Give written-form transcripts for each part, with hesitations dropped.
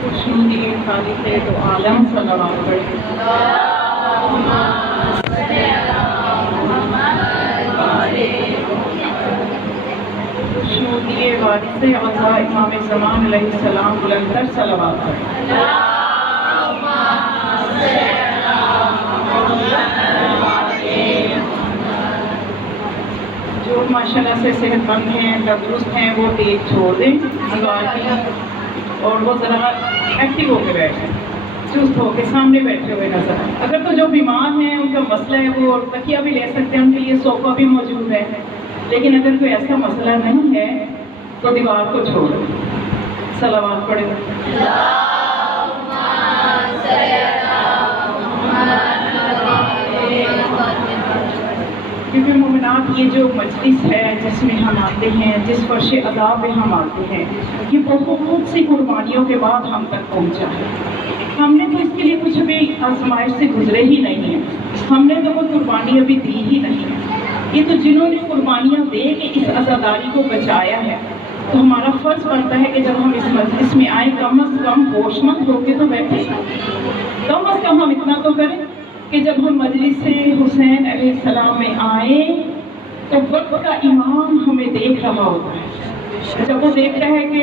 خوشنودی خالی ہے تو عالم صلوات پڑھیں۔ خوشنودی وارث عزا امام زمان علیہ السلام بلندتر صلوات پڑھیں۔ جو ماشاءاللہ سے صحت مند ہیں، تندرست ہیں، وہ ٹیک چھوڑ دیں انوار کی، اور وہ ذرا ایکٹیو ہو کے بیٹھیں، چست ہو کے سامنے بیٹھے ہوئے نظر آئیں۔ اگر تو جو بیمار ہیں ان کا مسئلہ ہے وہ تکیہ بھی لے سکتے ہیں، ان کے لیے صوفہ بھی موجود ہے، لیکن اگر کوئی ایسا مسئلہ نہیں ہے تو دیوار کو چھوڑو، صلوات پڑھیں۔ کیونکہ مومنات یہ جو مجلس ہے جس میں ہم آتے ہیں، جس فرش عذاب میں ہم آتے ہیں، یہ بہت سی قربانیوں کے بعد ہم تک پہنچا ہے۔ ہم نے تو اس کے لیے کچھ بھی آزمائش سے گزرے ہی نہیں ہیں، ہم نے تو وہ قربانی ابھی دی ہی نہیں ہے۔ یہ تو جنہوں نے قربانیاں دے کے اس عزاداری کو بچایا ہے، تو ہمارا فرض بنتا ہے کہ جب ہم اس مجلس میں آئیں کم از کم ہوش مند ہو کے تو بیٹھے، کم از کم ہم اتنا تو کریں کہ جب ہم مجلس حسین علیہ السلام میں آئیں تو وقت کا امام ہمیں دیکھ رہا ہوتا ہے۔ جب وہ دیکھتا ہے کہ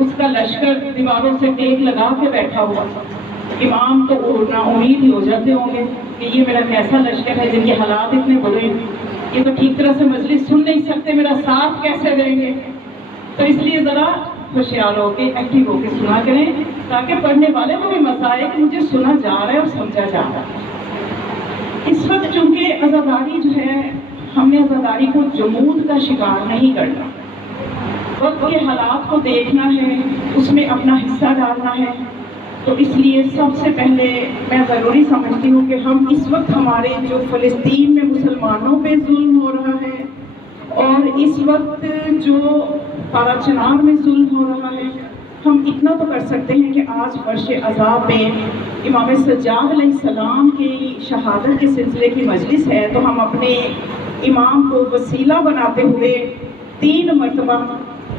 اس کا لشکر دیواروں سے ٹیک لگا کے بیٹھا ہوا، امام تو نا امید ہی ہو جاتے ہوں گے کہ یہ میرا کیسا لشکر ہے جن کے حالات اتنے برے ہیں، یہ تو ٹھیک طرح سے مجلس سن نہیں سکتے، میرا ساتھ کیسے دیں گے؟ تو اس لیے ذرا ہوشیار ہو کے ایکٹیو ہو کے سنا کریں، تاکہ پڑھنے والے کو بھی مزہ آئے کہ مجھے سنا جا رہا ہے اور سمجھا جا رہا ہے۔ اس وقت چونکہ عزاداری جو ہے، ہم نے عزاداری کو جمود کا شکار نہیں کرنا، وقت کے حالات کو دیکھنا ہے، اس میں اپنا حصہ ڈالنا ہے۔ تو اس لیے سب سے پہلے میں ضروری سمجھتی ہوں کہ ہم اس وقت ہمارے جو فلسطین میں مسلمانوں پہ ظلم ہو رہا ہے، اور اس وقت جو پارا چنار میں ظلم ہو رہا ہے، ہم اتنا تو کر سکتے ہیں کہ آج فرش عذاب میں امام سجاد علیہ السلام کی شہادت کے سلسلے کی مجلس ہے، تو ہم اپنے امام کو وسیلہ بناتے ہوئے 3 مرتبہ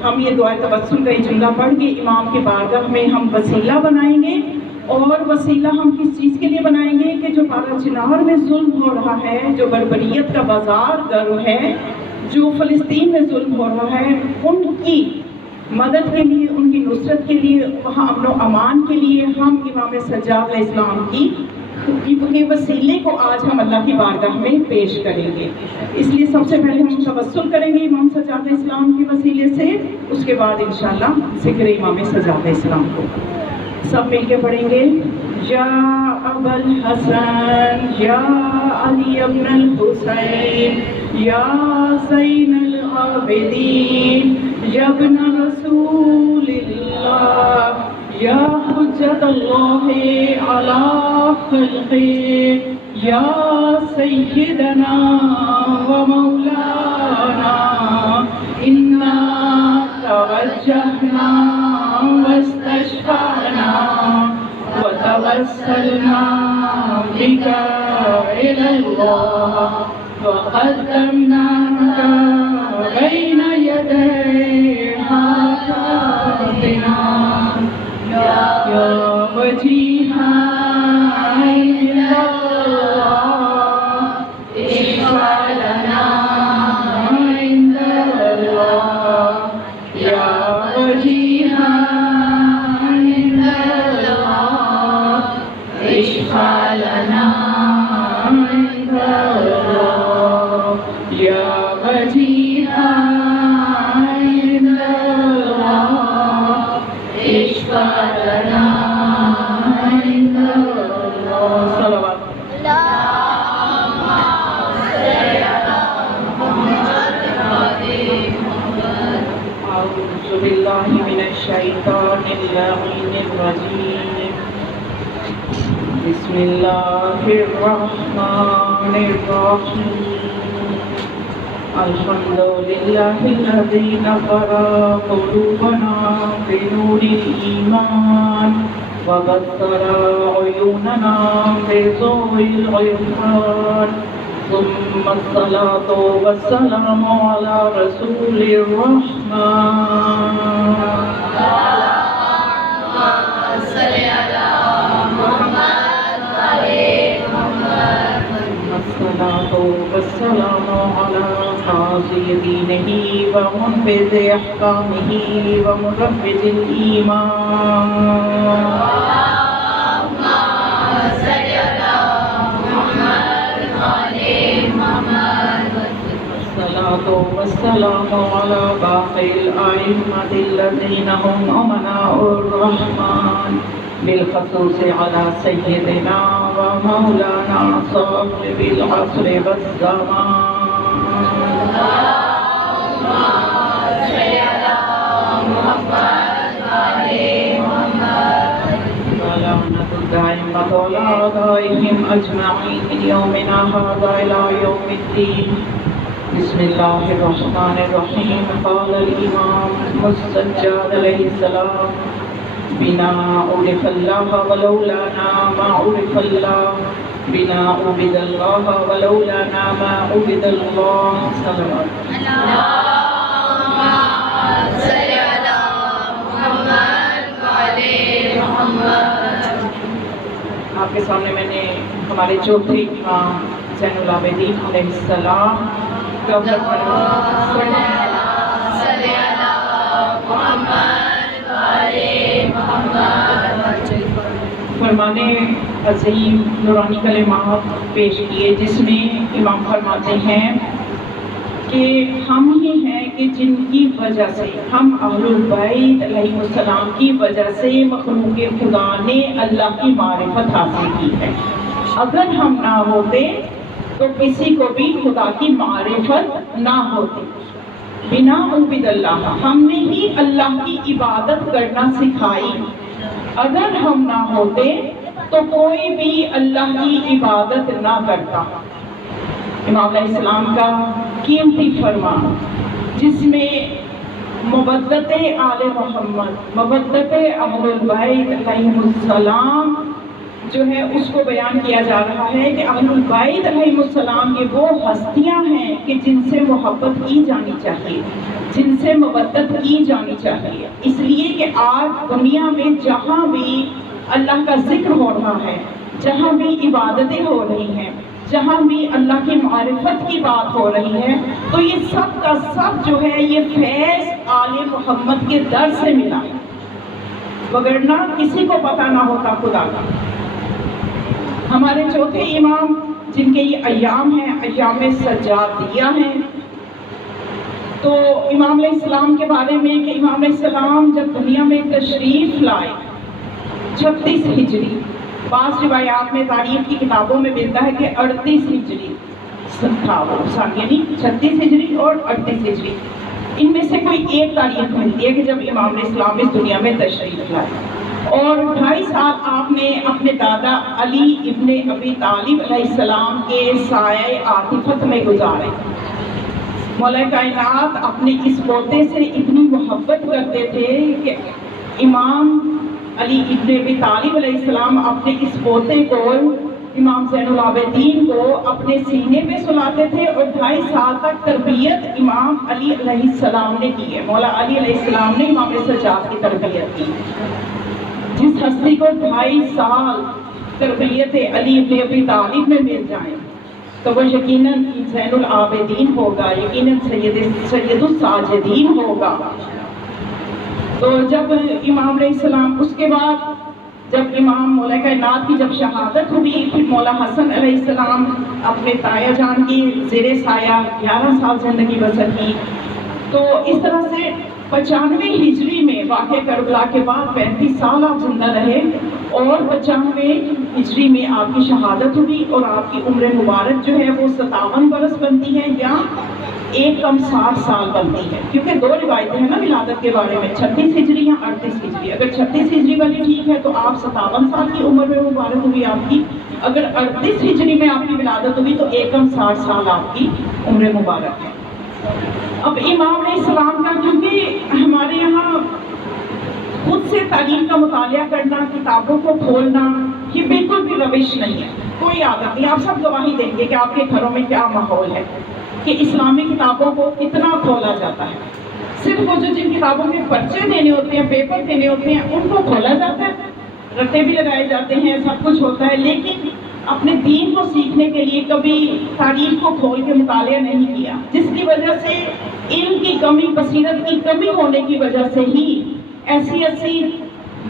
ہم یہ دعائے توسل کا یہ جملہ پڑھ کے امام کی بارگاہ میں ہم وسیلہ بنائیں گے۔ اور وسیلہ ہم کس چیز کے لیے بنائیں گے کہ جو پارا چنار میں ظلم ہو رہا ہے، جو بربریت کا بازار گرو ہے، جو فلسطین میں ظلم ہو رہا ہے، ان کی مدد کے لیے، ان کی نصرت کے لیے، وہاں امن و امان کے لیے ہم امام سجاد علیہ السلام کی وسیلے کو آج ہم اللہ کی بارگاہ میں پیش کریں گے۔ اس لیے سب سے پہلے ہم توسل کریں گے امام سجاد علیہ السلام کے وسیلے سے، اس کے بعد انشاءاللہ ذکر امام سجاد علیہ السلام کو سب مل کے پڑھیں گے۔ یا ابا الحسن یا علی ابن الحسین یا زین العابدین یا ابن رسول اللہ یا حجت اللہ علی خلقہ یا سیدنا و مولانا انا توجہنا واستشفعنا وتوسلنا بك إلى الله وقدمناك بين يدي حاجاتنا يا وجيها عند الله اشفع لنا عند الله يا وجيها عند الله اشفع لنا عند الله يا وجيها عند الله اشفع لنا عند الله صلوات أعوذ بالله من الشيطان اللعين الرجيم بسم الله الرحمن الرحيم الحمد لله الذي نور قلوبنا بنور الإيمان وبصر عيوننا بضوء العرفان ثم الصلاة والسلام على رسول الرحمن دينه ومنفذ أحكامه ومروج الإيمان. الصلاة والسلام على باقي الأئمة الذين هم أمناء الرحمن، بالخصوص على سيدنا ومولانا صاحب العصر والزمان. ولعنة الدائمة على أعدائهم أجمعين من يومنا هذا إلى يوم الدين. بسم الله الرحمن الرحيم. قال الإمام السجاد عليه السلام: بنا عرف الله ولولانا ما عرف الله، بنا عبد الله ولولانا ما عبد الله. صلوات اللهم صل على محمد وعلى محمد. آپ کے سامنے میں نے ہمارے چوتھے امام زین العابدین علیہ السلام کا فرمانے عظیم نورانی کلمات پیش کیے، جس میں امام فرماتے ہیں کہ ہم ہی ہیں کہ جن کی وجہ سے، ہم اہل البیت علیہ السلام کی وجہ سے مخلوق خدا نے اللہ کی معرفت حاصل کی ہے. اگر ہم نہ ہوتے تو کسی کو بھی خدا کی معرفت نہ ہوتی. بنا عبد اللہ، ہم نے ہی اللہ کی عبادت کرنا سکھائی. اگر ہم نہ ہوتے تو کوئی بھی اللہ کی عبادت نہ کرتا. امام علیہ السلام کا قیمتی فرمان، جس میں مودت آل محمد، مودت اہل البیت علیہ السلام جو ہے اس کو بیان کیا جا رہا ہے کہ اہل البیت علیہ السلام یہ وہ ہستیاں ہیں کہ جن سے محبت کی جانی چاہیے، جن سے مودت کی جانی چاہیے. اس لیے کہ آج دنیا میں جہاں بھی اللہ کا ذکر ہو رہا ہے، جہاں بھی عبادتیں ہو رہی ہیں، جہاں بھی اللہ کی معرفت کی بات ہو رہی ہے، تو یہ سب کا سب جو ہے یہ فیض آل محمد کے در سے ملا ہے، وگرنہ کسی کو پتہ نہ ہوتا خدا کا. ہمارے چوتھے امام جن کے یہ ایام ہیں، ایام سجادیہ ہیں، تو امام علیہ السلام کے بارے میں کہ امام علیہ السلام جب دنیا میں تشریف لائے 36 ہجری، بعض روایات میں تاریخ کی کتابوں میں ملتا ہے کہ 38 ہجری تھا وہ سال، یعنی 36 ہجری اور 38 ہجری، ان میں سے کوئی ایک تاریخ ملتی ہے کہ جب امام علیہ السلام اس دنیا میں تشریف لائے. اور 2.5 سال آپ نے اپنے دادا علی ابن ابی طالب علیہ السلام کے سایہ عاطفت میں گزارے. مولا کائنات اپنے اس پوتے سے اتنی محبت کرتے تھے کہ امام علی ابن ابی طالب علیہ السلام اپنے اس پوتے کو، امام زین العابدین کو، اپنے سینے پہ سلاتے تھے، اور 2.5 سال تک تربیت امام علی علیہ السلام نے کی ہے. مولا علی علیہ السلام نے امام سجاد کی تربیت کی. جس ہستی کو 2.5 سال تربیت علی ابن ابی طالب میں مل جائیں تو وہ یقیناً زین العابدین ہوگا، یقیناً سید الساجدین ہوگا. تو جب امام علیہ السلام، اس کے بعد جب امام مولا کائنات کی جب شہادت ہوئی، پھر مولا حسن علیہ السلام اپنے تایا جان کی زیر سایہ 11 سال زندگی بسر کی. تو اس طرح سے 95 ہجری میں واقع کربلا کے بعد 35 سال آپ زندہ رہے، اور 95 ہجری میں آپ کی شہادت ہوئی، اور آپ کی عمر مبارک جو ہے وہ 57 برس بنتی ہے، یا ایک کم 60 سال بنتی ہے، کیونکہ 2 روایتیں ہیں نا ولادت کے بارے میں، 36 ہجری یا 38 ہجری. اگر 36 ہجری والی ٹھیک ہے تو آپ 57 سال کی عمر میں مبارک ہوئی آپ کی. اگر 38 ہجری میں آپ کی ولادت ہوئی تو ایک کم 60 سال آپ کی عمر مبارک ہے. اب امام علیہ السلام کا، کیونکہ ہمارے یہاں خود سے تعلیم کا مطالعہ کرنا، کتابوں کو کھولنا، یہ بالکل بھی روش نہیں ہے، کوئی عادت نہیں. آپ سب گواہی دیں گے کہ آپ کے گھروں میں کیا ماحول ہے، کہ اسلامی کتابوں کو کتنا کھولا جاتا ہے. صرف وہ جو جن کتابوں کے پرچے دینے ہوتے ہیں، پیپر دینے ہوتے ہیں، ان کو کھولا جاتا ہے، رٹے بھی لگائے جاتے ہیں، سب کچھ ہوتا ہے، لیکن اپنے دین کو سیکھنے کے لیے کبھی تاریخ کو کھول کے مطالعہ نہیں کیا، جس کی وجہ سے علم کی کمی، بصیرت کی کمی ہونے کی وجہ سے ہی ایسی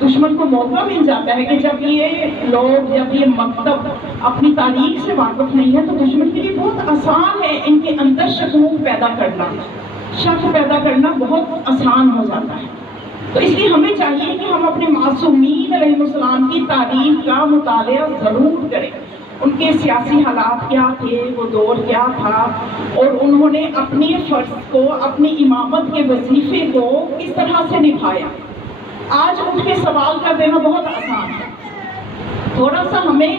دشمن کو موقع مل جاتا ہے کہ جب یہ مکتب اپنی تاریخ سے واقف نہیں ہے تو دشمن کے لیے بہت آسان ہے ان کے اندر شکوک پیدا کرنا، شک پیدا کرنا بہت آسان ہو جاتا ہے۔ تو اس لیے ہمیں چاہیے کہ ہم اپنے معصومین علیہ السلام کی تاریخ کا مطالعہ ضرور کریں، ان کے سیاسی حالات کیا تھے، وہ دور کیا تھا، اور انہوں نے اپنے فرض کو، اپنی امامت کے وظیفے کو کس طرح سے نبھایا۔ آج ان کے سوال کر دینا بہت آسان ہے، تھوڑا سا ہمیں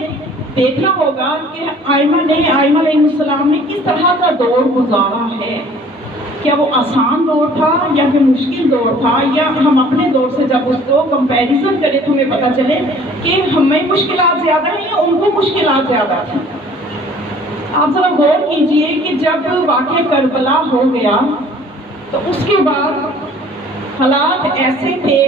دیکھنا ہوگا کہ ائمہ علیہ السلام نے کس طرح کا دور گزارا ہے۔ کیا وہ آسان دور تھا یا پھر مشکل دور تھا، یا ہم اپنے دور سے جب اس کو کمپیریزن کریں تو ہمیں پتہ چلے کہ ہمیں مشکلات زیادہ ہیں یا ان کو مشکلات زیادہ تھیں۔ آپ ذرا غور کیجئے کہ جب واقعہ کربلا ہو گیا تو اس کے بعد حالات ایسے تھے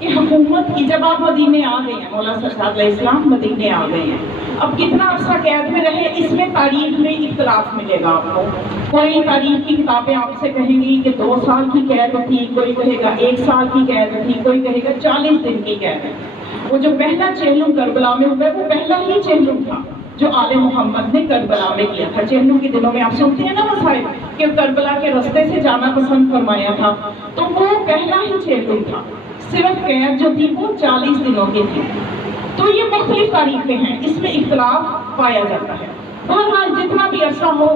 کہ حکومت کی، جب آپ مدینے آ گئے ہیں، مولا سرکار علیہ السلام مدینے آ گئے ہیں، اب کتنا عرصہ قید میں رہے، اس میں تاریخ میں اختلاف ملے گا آپ کو۔ کوئی تاریخ کی کتابیں آپ سے کہیں گی کہ 2 سال کی قید تھی، کوئی کہے گا 1 سال کی قید تھی، کوئی کہے گا 40 دن کی قید ہے۔ وہ جو پہلا چہلم کربلا میں ہوا وہ پہلا ہی چہلم تھا جو آل محمد نے کربلا میں کیا تھا۔ چہلم کے دنوں میں آپ سنتے ہیں نا مسائل کہ کربلا کے رستے سے جانا پسند فرمایا تھا، تو وہ پہلا ہی چہلم تھا۔ صرف قید جو تھی وہ 40 دنوں کی تھی۔ تو یہ مختلف تاریخیں ہیں، اس میں اختلاف پایا جاتا ہے۔ بہرحال جتنا بھی عرصہ ہو،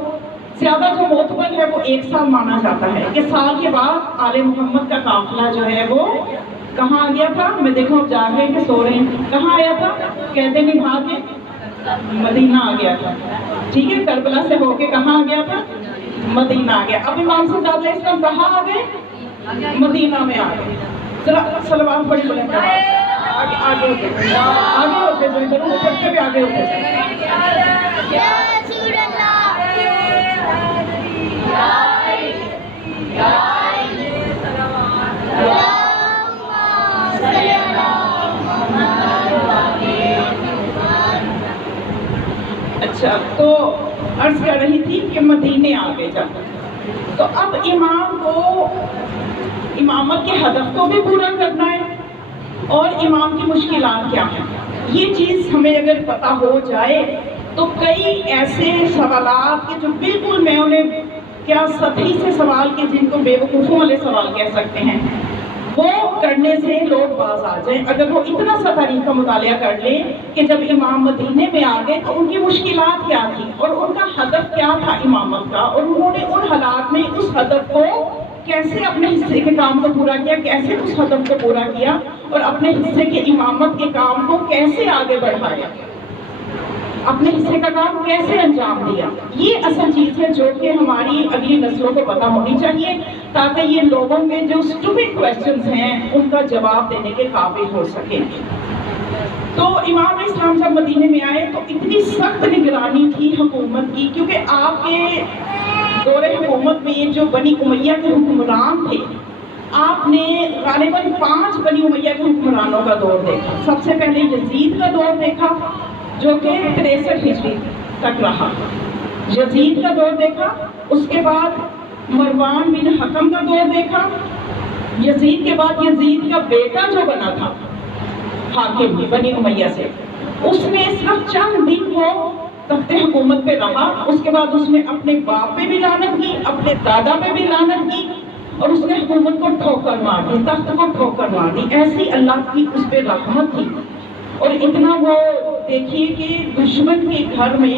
زیادہ جو معتبر ہے وہ 1 سال مانا جاتا ہے کہ سال کے بعد آل محمد کا قافلہ جو ہے وہ کہاں آ گیا تھا؟ میں دیکھوں آپ جا رہے ہیں کہ سو رہے ہیں، کہاں آیا تھا؟ قید نبھا کے مدینہ آ گیا تھا، ٹھیک ہے، کربلا سے ہو کے کہاں آ گیا تھا؟ مدینہ آ گیا۔ اب امام سجاد علیہ السلام کہاں آ گئے؟ مدینہ میں آ گئے۔ ذرا صلوات پڑھ بولیں، آگے ہوتے جائیں، ضرور پڑھتے ہوئے آگے ہوتے جائیں۔ اچھا، تو عرض کر رہی تھی کہ مدینے آ گئے جب، تو اب امام کو امامت کے ہدف کو بھی پورا کرنا ہے اور امام کی مشکلات کیا ہیں، یہ چیز ہمیں اگر پتہ ہو جائے تو کئی ایسے سوالات کے جو بالکل میں انہیں کیا سطحی سے سوال کے جن کو بے وقوفوں والے سوال کہہ سکتے ہیں، وہ کرنے سے لوگ باز آ جائیں اگر وہ اتنا سا تاریخ کا مطالعہ کر لیں کہ جب امام مدینے میں آ گئے تو ان کی مشکلات کیا تھی اور ان کا ہدف کیا تھا امامت کا، اور انہوں نے ان حالات میں اس ہدف کو کیسے اپنے حصے کے کام کو پورا کیا، کیسے اس ہدف کو پورا کیا اور اپنے حصے کے امامت کے کام کو کیسے آگے بڑھایا، اپنے حصے کا کام کیسے انجام دیا۔ یہ اصل چیز ہے جو کہ ہماری اگلی نسلوں کو پتہ ہونی چاہیے تاکہ یہ لوگوں کے جو اسٹوپڈ کویسچنز ہیں ان کا جواب دینے کے قابل ہو سکیں۔ تو امام علیہ السلام جب مدینے میں آئے تو اتنی سخت نگرانی تھی حکومت کی، کیونکہ آپ کے دور حکومت میں جو بنی امیہ کے حکمران تھے، آپ نے غالباً 5 بنی امیہ کے حکمرانوں کا دور دیکھا۔ سب سے پہلے یزید کا دور دیکھا جو کہ 63 ہجری تک رہا، یزید کا دور دیکھا، اس کے بعد مروان بن حکم کا دور دیکھا، یزید کے بعد یزید کا بیٹا جو بنا تھا حاکم بنی امیہ سے، اس نے صرف چند دن وہ تخت حکومت پہ رہا، اس کے بعد اس نے اپنے باپ پہ بھی لعنت کی، اپنے دادا پہ بھی لعنت کی، اور اس نے حکومت کو ٹھوکر مار دی، تخت کو ٹھوکر مار دی۔ ایسی اللہ کی اس پہ رحمت تھی، اور اتنا وہ دیکھیے کہ دشمن کے گھر میں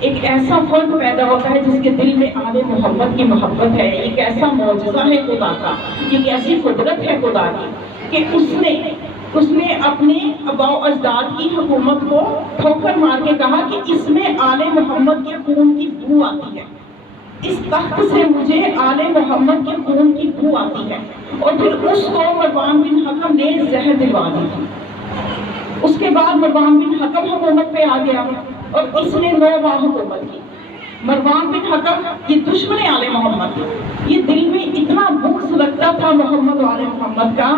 ایک ایسا فرد پیدا ہوتا ہے جس کے دل میں آل محمد کی محبت ہے، ایک ایسا معجزہ ہے خدا کا، ایک ایسی قدرت ہے خدا کی کہ اس نے اپنے آباء و اجداد کی حکومت کو ٹھوکر مار کے کہا کہ اس میں آل محمد کے خون کی بو آتی ہے، اس تخت سے مجھے آل محمد کے خون کی بو آتی ہے، اور پھر اس کو مروان بن حکم نے زہر دلوا دی تھی۔ اس کے بعد مروان بن حکم حکومت پہ آ گیا اور اس نے 9 ماہ حکومت کی۔ مروان بن حکم یہ دشمن آل محمد تھا، یہ دل میں اتنا بغض رکھتا تھا محمد و آل محمد کا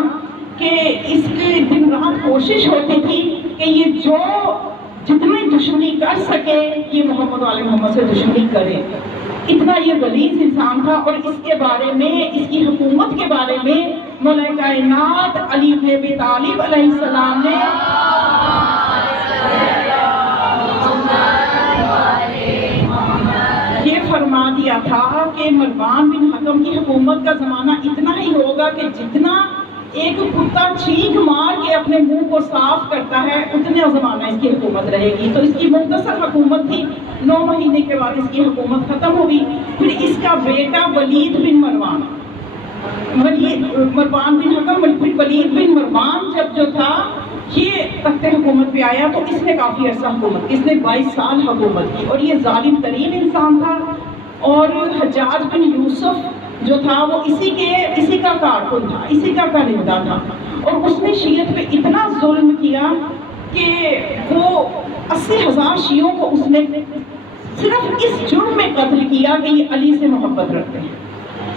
کہ اس کی دن رات کوشش ہوتی تھی کہ یہ جو جتنی دشمنی کر سکے یہ محمد علیہ محمد سے دشمنی کرے. اتنا یہ غلیظ انسان تھا. اور اس کے بارے میں، اس کی حکومت کے بارے میں مولا کائنات علی بن ابی طالب علیہ السلام نے یہ فرما دیا تھا کہ مروان بن حکم کی حکومت کا زمانہ اتنا ہی ہوگا کہ جتنا ایک کتا چھینک مار کے اپنے منہ کو صاف کرتا ہے اتنا زمانہ اس کی حکومت رہے گی. تو اس کی مختصر حکومت تھی. 9 مہینے کے بعد اس کی حکومت ختم ہوئی. پھر اس کا بیٹا ولید بن مروان بن حکم، پھر ولید بن مروان جب جو تھا یہ تخت حکومت پہ آیا تو اس نے کافی عرصہ حکومت کی. اس نے 22 سال حکومت کی اور یہ ظالم ترین انسان تھا. اور حجاج بن یوسف جو تھا وہ اسی کا کارکن تھا، اسی کا کارندہ تھا. اور اس نے شیعت پہ اتنا ظلم کیا کہ وہ 80,000 شیعوں کو اس نے صرف اس جرم میں قتل کیا کہ یہ علی سے محبت رکھتے ہیں.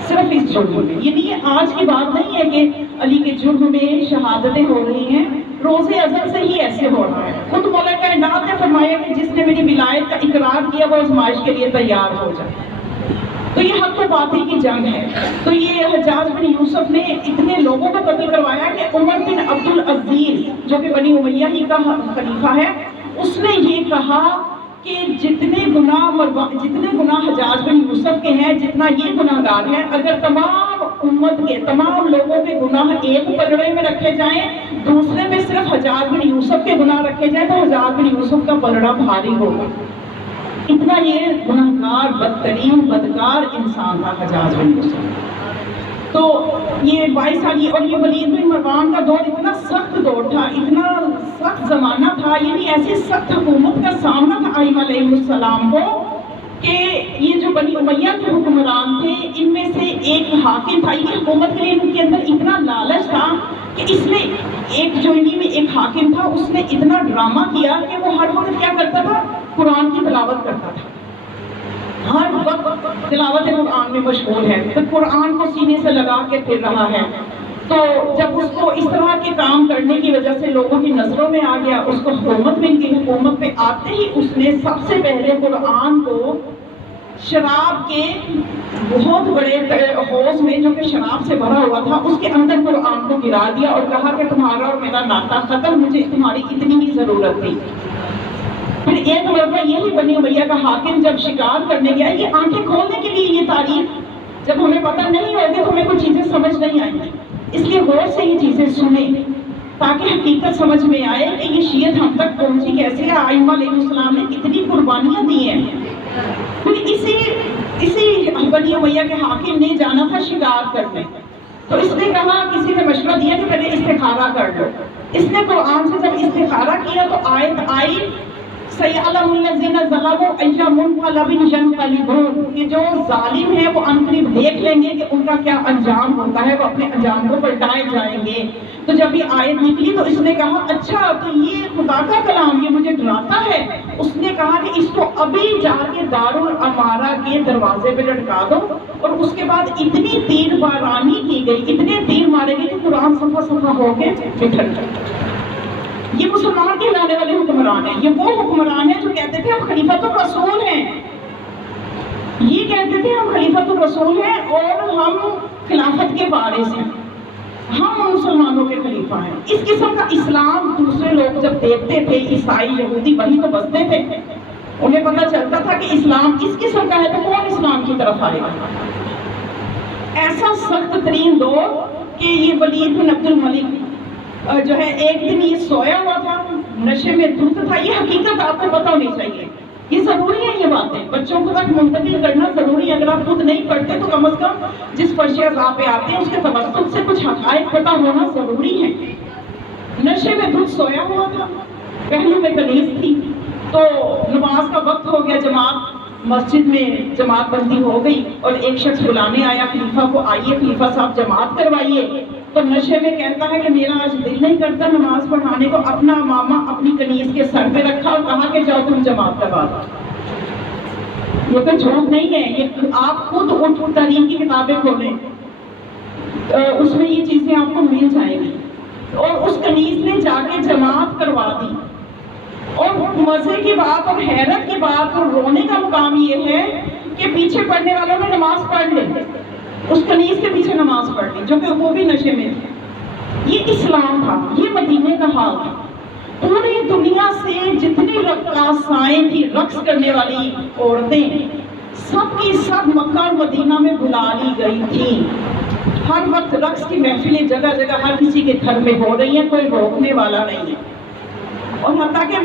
صرف اس جرم میں. یہ آج کی بات نہیں ہے کہ علی کے جرم میں شہادتیں ہو رہی ہیں، روز ازل سے ہی ایسے ہو رہا ہے. خود مولا کائنات نے فرمایا کہ جس نے میری ولایت کا اقرار کیا وہ آزمائش کے لیے تیار ہو جائے. تو یہ حق و باطل کی جنگ ہے. تو یہ حجاج بن یوسف نے اتنے لوگوں کو قتل کروایا کہ عمر بن عبد العزیز جو کہ بنی امیہ ہی کا خلیفہ ہے، اس نے یہ کہا کہ جتنے گناہ حجاج بن یوسف کے ہیں، جتنا یہ گناہ گار ہیں، اگر تمام امت کے تمام لوگوں کے گناہ ایک پلڑے میں رکھے جائیں، دوسرے میں صرف حجاج بن یوسف کے گناہ رکھے جائیں تو حجاج بن یوسف کا پلڑا بھاری ہوگا. اتنا یہ گناہگار بدترین بدکار انسان تھا حجاج بن یوسف. تو یہ 22 سال اور یہ ولید بن مروان کا دور اتنا سخت دور تھا، اتنا سخت زمانہ تھا، یعنی ایسی سخت حکومت کا سامنا تھا ائمہ علیہ السلام کو کہ یہ جو بنی امیہ کے حکمران تھے ان میں سے ایک حاکم تھا. یہ حکومت کے لیے ان کے اندر اتنا لالچ تھا کہ اس نے جو انہی میں ایک حاکم تھا اس نے اتنا ڈرامہ کیا کہ وہ ہر وقت کیا کرتا تھا، قرآن کی تلاوت کرتا تھا. ہر وقت تلاوت قرآن میں مشغول ہے، تو قرآن کو سینے سے لگا کے پھر رہا ہے. تو جب اس کو اس طرح کے کام کرنے کی وجہ سے لوگوں کی نظروں میں آ گیا، اس کو حکومت مل گئی. حکومت پہ آتے ہی اس نے سب سے پہلے قرآن کو شراب کے بہت بڑے حوض میں جو کہ شراب سے بھرا ہوا تھا اس کے اندر قرآن کو گرا دیا اور کہا کہ تمہارا اور میرا ناطہ ختم، مجھے تمہاری اتنی ہی ضرورت تھی. پھر ایک مرتبہ یہی بنی امیہ کا حاکم جب شکار کرنے گیا، یہ آنکھیں کھولنے کے لیے یہ تاریخ جب ہمیں پتہ نہیں ہوگی تو ہمیں کچھ چیزیں سمجھ نہیں آئیں گی، اس لیے غور سے یہ چیزیں سنیں تاکہ حقیقت سمجھ میں آئے کہ یہ شیعت ہم تک پہنچی کیسے ہے. ائمہ علیہ السلام نے کتنی قربانیاں دی ہیں. پھر اسی بنی امیہ کے حاکم نے جانا تھا شکار کرنے، تو اس نے کہا، کسی نے مشورہ دیا کہ پہلے استخارہ کر لو. اس نے قرآن سے جب استخارہ کیا تو آیت آئی سَيَعْلَمُ الَّذِينَ ظَلَمُوا أَيَّ مُنقَلَبٍ يَنقَلِبُونَ کہ جو ظالم ہیں وہ عنقریب دیکھ لیں گے کہ ان کا کیا انجام ہوتا ہے، وہ اپنے انجام کو پلٹائے جائیں گے. تو جب یہ آیت نکلی تو اس نے کہا اچھا تو یہ خدا کا کلام یہ مجھے ڈراتا ہے. اس نے کہا کہ اس کو ابھی جا کے دارالامارہ کے دروازے پہ لٹکا دو، اور اس کے بعد اتنی تیر بارانی کی گئی، اتنے تیر مارے گئے کہ قرآن صفحہ صفحہ ہو کے بکھر گئے. یہ مسلمان کہلانے والے حکمران ہیں. یہ وہ حکمران ہیں جو کہتے تھے ہم خلیفۃ الرسول ہیں، یہ کہتے تھے ہم خلیفۃ الرسول ہیں اور ہم خلافت کے وارث ہیں، ہم مسلمانوں کے خلیفہ ہیں. اس قسم کا اسلام دوسرے لوگ جب دیکھتے تھے، عیسائی یہودی وہی تو بستے تھے، انہیں پتہ چلتا تھا کہ اسلام اس قسم کا ہے تو کون اسلام کی طرف آئے گا. ایسا سخت ترین دور کہ یہ ولید بن عبد الملک جو ہے ایک دن یہ سویا ہوا تھا، نشے میں دھت تھا. یہ حقیقت آپ کو پتہ ہونی چاہیے، یہ ضروری ہے، یہ باتیں بچوں کو تک منتقل کرنا ضروری ہے. اگر آپ خود نہیں پڑھتے تو کم از کم جس فرش عذاب پہ آتے ہیں اس کے توسط سے کچھ حقائق پتہ ہونا ضروری ہے. نشے میں دھت سویا ہوا تھا، پہلو میں کنیز تھی، تو نماز کا وقت ہو گیا، مسجد میں جماعت بندی ہو گئی اور ایک شخص بلانے آیا خلیفہ کو، آئیے خلیفہ صاحب جماعت کروائیے. تو نشے میں کہتا ہے کہ میرا آج دل نہیں کرتا نماز پڑھانے کو. اپنا ماما اپنی کنیز کے سر پہ رکھا اور کہا کہ جاؤ تم جماعت کروا دو. یہ تو جھوٹ نہیں ہے، یہ آپ خود اٹھ تاریخ کی کتابیں کھولیں، اس میں یہ چیزیں آپ کو مل جائیں گی. اور اس کنیز نے جا کے جماعت کروا دی. اور مزے کی بات اور حیرت کی بات اور رونے کا مقام یہ ہے کہ پیچھے پڑھنے والوں نے نماز پڑھ لی، اس کنیز کے پیچھے نماز پڑھ لی، جو کہ وہ بھی نشے میں تھے۔ یہ اسلام تھا، یہ مدینے کا حال تھا۔ پوری دنیا سے جتنی رقاصائیں تھیں، رقص کرنے والی عورتیں، سب کی سب مکہ اور مدینہ میں بلا لی گئی تھیں۔ ہر وقت رقص کی محفلیں جگہ جگہ ہر کسی کے گھر میں ہو رہی ہیں، کوئی روکنے والا نہیں ہے۔ اور حتیٰ کہ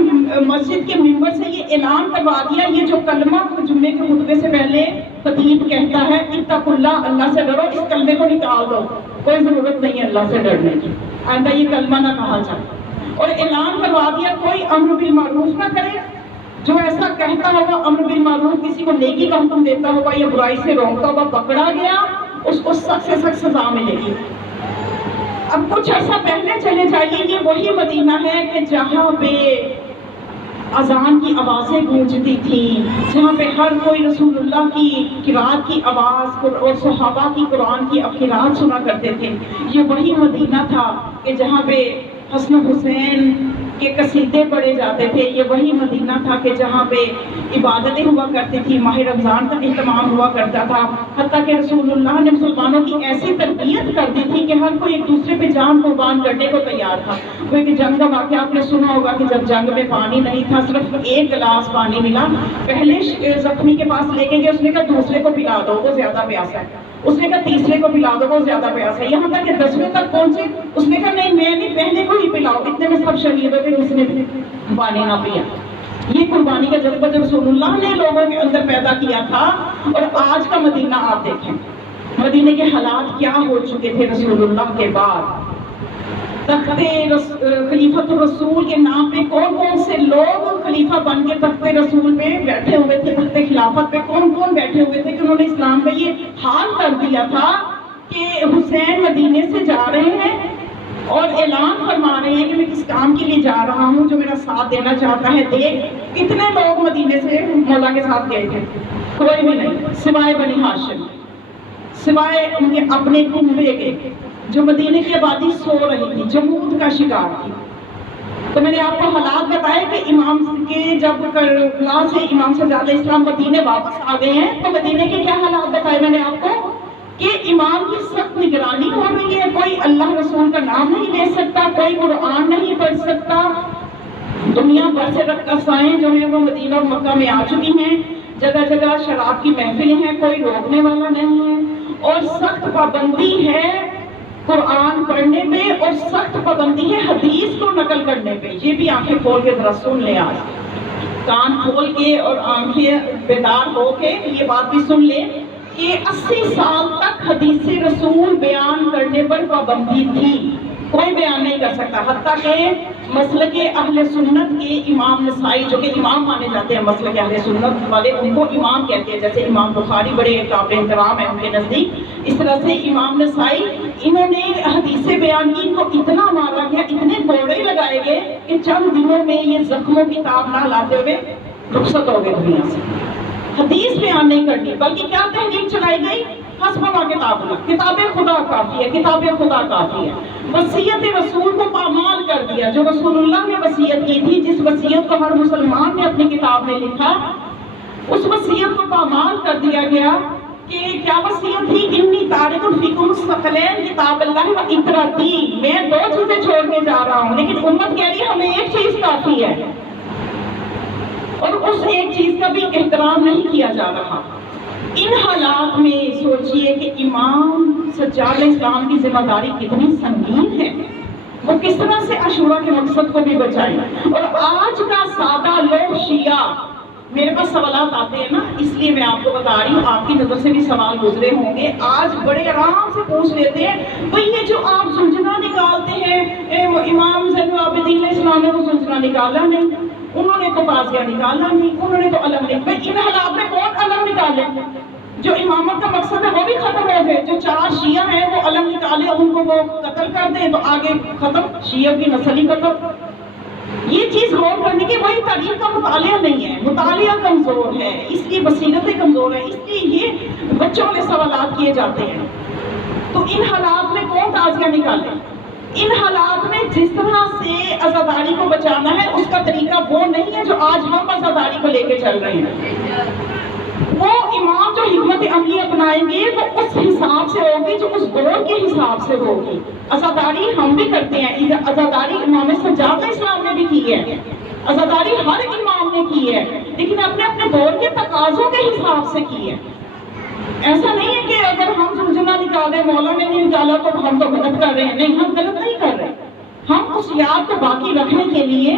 مسجد کے ممبر سے یہ اعلان کروا دیا، یہ جو کلمہ جمعے کے خطبے سے پہلے خطیب کہتا ہے اتقوا اللہ، اللہ سے ڈرو، اس کلمے کو نکال دو، کوئی ضرورت نہیں ہے اللہ سے ڈرنے کی، آئندہ یہ کلمہ نہ کہا جائے۔ اور اعلان کروا دیا کوئی امر بالمعروف نہ کرے، جو ایسا کہتا ہوگا امر بالمعروف، کسی کو نیکی کا حکم دیتا ہوگا یا برائی سے روکتا ہوگا، پکڑا گیا، اس کو سخت سے سخت سزا ملے گی۔ اب کچھ عرصہ پہلے چلے جائیے، یہ وہی مدینہ ہے کہ جہاں پہ اذان کی آوازیں گونجتی تھیں، جہاں پہ ہر کوئی رسول اللہ کی قرات کی آواز اور صحابہ کی قرآن کی قرات سنا کرتے تھے۔ یہ وہی مدینہ تھا کہ جہاں پہ حسن حسین کے قصیدے پڑھے جاتے تھے۔ یہ وہی مدینہ تھا کہ جہاں پہ عبادتیں ہوا کرتی تھی، ماہ رمضان کا اہتمام ہوا کرتا تھا، حتیٰ کہ رسول اللہ نے مسلمانوں کی ایسی تربیت کر دی تھی کہ ہر کوئی ایک دوسرے پہ جان قربان کرنے کو تیار تھا۔ کوئی کہ جنگ کا واقعہ آپ نے سنا ہوگا کہ جب جنگ میں پانی نہیں تھا، صرف ایک گلاس پانی ملا، پہلے زخمی کے پاس لے کے گئے، اس نے کہا دوسرے کو پلا دو، وہ زیادہ پیاسا ہے، اس نے کہا تیسرے کو پلا دو، وہ زیادہ پیاسا ہے، یہاں تک کہ 10ویں تک پہنچے، اس نے کہا نہیں میں نہیں، پہلے کو ہی پلاؤ، اتنے میں سب شہید ہو گئے، کسی نے پانی نہ پیا۔ یہ قربانی کا جذبہ جو رسول اللہ نے لوگوں کے اندر پیدا کیا تھا۔ اور آج کا مدینہ آپ دیکھیں، مدینے کے حالات کیا ہو چکے تھے رسول اللہ کے بعد۔ تخت خلیفۃ الرسول کے نام پہ کون کون سے لوگ خلیفہ بن کے تخت رسول پہ بیٹھے ہوئے تھے، تخت خلافت پہ کون کون بیٹھے ہوئے تھے کہ انہوں نے اسلام کا یہ حال کر دیا تھا کہ حسین مدینے سے جا رہے ہیں اور اعلان فرما رہے ہیں کہ میں کس کام کے لیے جا رہا ہوں، جو میرا ساتھ دینا چاہتا ہے۔ دیکھ کتنے لوگ مدینے سے مولا کے ساتھ گئے تھے، کوئی بھی نہیں سوائے بنی ہاشم، سوائے ان کے اپنے کنبے کے، جو مدینے کی آبادی سو رہی تھی، جمود کا شکار تھی۔ تو میں نے آپ کو حالات بتائے کہ امام کے جب کربلا سے امام سجاد اسلام مدینے واپس آ گئے ہیں، تو مدینے کے کیا حالات بتائے میں نے آپ کو کہ امام کی سخت نگرانی ہو رہی ہے، کوئی اللہ رسول کا نام نہیں لے سکتا، کوئی قرآن نہیں پڑھ سکتا۔ دنیا بھر سے رقاصائیں جو ہیں وہ مدینہ اور مکہ میں آ چکی ہیں، جگہ جگہ شراب کی محفلیں ہیں، کوئی روکنے والا نہیں ہے، اور سخت پابندی ہے قرآن پڑھنے پہ، اور سخت پابندی ہے حدیث کو نقل کرنے پہ۔ یہ بھی آنکھیں کھول کے ذرا سن لیں، آج کان کھول کے اور آنکھیں بیدار ہو کے یہ بات بھی سن لیں کہ 80 سال تک حدیث رسول بیان کرنے پر پابندی تھی، کوئی بیان نہیں کر سکتا۔ حتیٰ کہ مسلک اہل سنت کے امام نسائی، جو کہ امام مانے جاتے ہیں مسلک اہل سنت والے، ان کو امام کہتے ہیں، جیسے امام بخاری بڑے قابل احترام ہیں ان کے نزدیک، اس طرح سے امام نسائی، انہوں نے حدیث بیان کی، ان کو اتنا مارا گیا، اتنے کوڑے لگائے گئے کہ چند دنوں میں یہ زخموں کی تاب نہ لاتے ہوئے رخصت ہو گئے دنیا سے۔ حدیث بیان نہیں کرنی، بلکہ کیا تحریک چلائی گئی؟ حسب ما کتاب اللہ، کتاب خدا کافی ہے، کتاب خدا کافی ہے۔ وصیت رسول کو پامال کر دیا، جو رسول اللہ نے وصیت کی تھی، جس وصیت کو ہر مسلمان نے اپنی کتاب میں لکھا، اس وصیت کو پامال کر دیا گیا۔ کہ کیا وصیت تھی؟ انی تارک فیکم الثقلین کتاب اللہ و اطراتی، میں 2 چیزیں چھوڑ کے جا رہا ہوں، لیکن امت کہہ رہی ہے ہمیں ایک چیز کافی ہے، اور اس ایک چیز کا بھی احترام نہیں کیا جا رہا۔ ان حالات میں سوچئے کہ امام سجاد اسلام کی ذمہ داری کتنی سنگین ہے، وہ کس طرح سے عاشورہ کے مقصد کو بھی بچائیں۔ اور آج کا سادہ لوگ شیعہ، میرے پاس سوالات آتے ہیں نا، اس لیے میں آپ کو بتا رہی ہوں، آپ کی نظر سے بھی سوال گزرے ہوں گے، آج بڑے آرام سے پوچھ لیتے ہیں بھئی یہ جو آپ زلجھنا نکالتے ہیں، امام زین العابدین علیہ السلام نے وہ زلجھنا نکالا نہیں، انہوں نے تو تازیہ نکالا نہیں، انہوں نے تو علم نہیں، بھئی ان حالات میں کون علم نکالے؟ جو امامت کا مقصد ہے وہ بھی ختم ہو جائے، جو 4 شیعہ ہیں وہ علم نکالے، ان کو وہ قتل کر دیں تو آگے ختم، شیعہ کی نسل ہی ختم۔ یہ چیز غور کرنے کی، وہی تاریخ کا مطالعہ نہیں ہے، مطالعہ کمزور ہے، اس لیے بصیرتیں کمزور ہیں، اس لیے یہ بچوں والے سوالات کیے جاتے ہیں۔ تو ان حالات میں کون تازیہ نکالے؟ ان حالات میں جس طرح سے عزاداری کو بچانا ہے اس کا طریقہ وہ نہیں ہے جو آج ہم عزاداری کو لے کے چل رہے ہیں. وہ امام جو حکمت عملی اپنائیں گے وہ اس حساب سے ہوگی جو اس دور کے حساب سے ہوگی. عزاداری ہم بھی کرتے ہیں، عزاداری امام سجاد علیہ السلام نے بھی کی ہے، عزاداری ہر امام نے کی ہے، لیکن اپنے اپنے دور کے تقاضوں کے حساب سے کی ہے. ایسا نہیں ہے کہ اگر ہم زلزلہ نکالیں مولا نے نہیں نکالا تو ہم تو غلط کر رہے ہیں. نہیں، ہم غلط نہیں کر رہے. ہم اس یاد کو باقی رکھنے کے لیے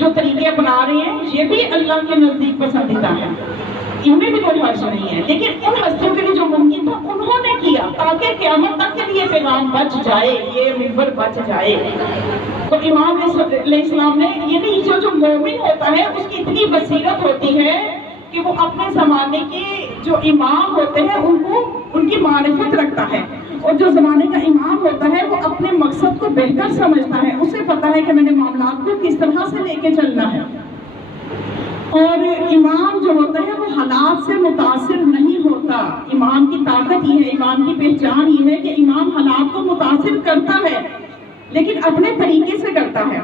جو طریقے اپنا رہے ہیں یہ بھی اللہ کے نزدیک پسندیدہ ہے، ان میں بھی کوئی حرج نہیں ہے. لیکن ان ہستیوں کے لیے جو ممکن تھا انہوں نے کیا تاکہ قیامت تک کے لیے پیغام بچ جائے، یہ منبر بچ جائے. تو امام علیہ السلام نے یہ نہیں، جو مومن ہوتا ہے اس کی اتنی بصیرت ہوتی ہے کہ وہ اپنے زمانے کے جو امام ہوتے ہیں ان کی معرفت رکھتا ہے، اور جو زمانے کا امام ہوتا ہے وہ اپنے مقصد کو بہتر سمجھتا ہے، اسے پتہ ہے کہ میں نے معاملات کو کس طرح سے لے کے چلنا ہے. اور امام جو ہوتا ہے وہ حالات سے متاثر نہیں ہوتا. امام کی طاقت یہ ہے، امام کی پہچان یہ ہے کہ امام حالات کو متاثر کرتا ہے لیکن اپنے طریقے سے کرتا ہے.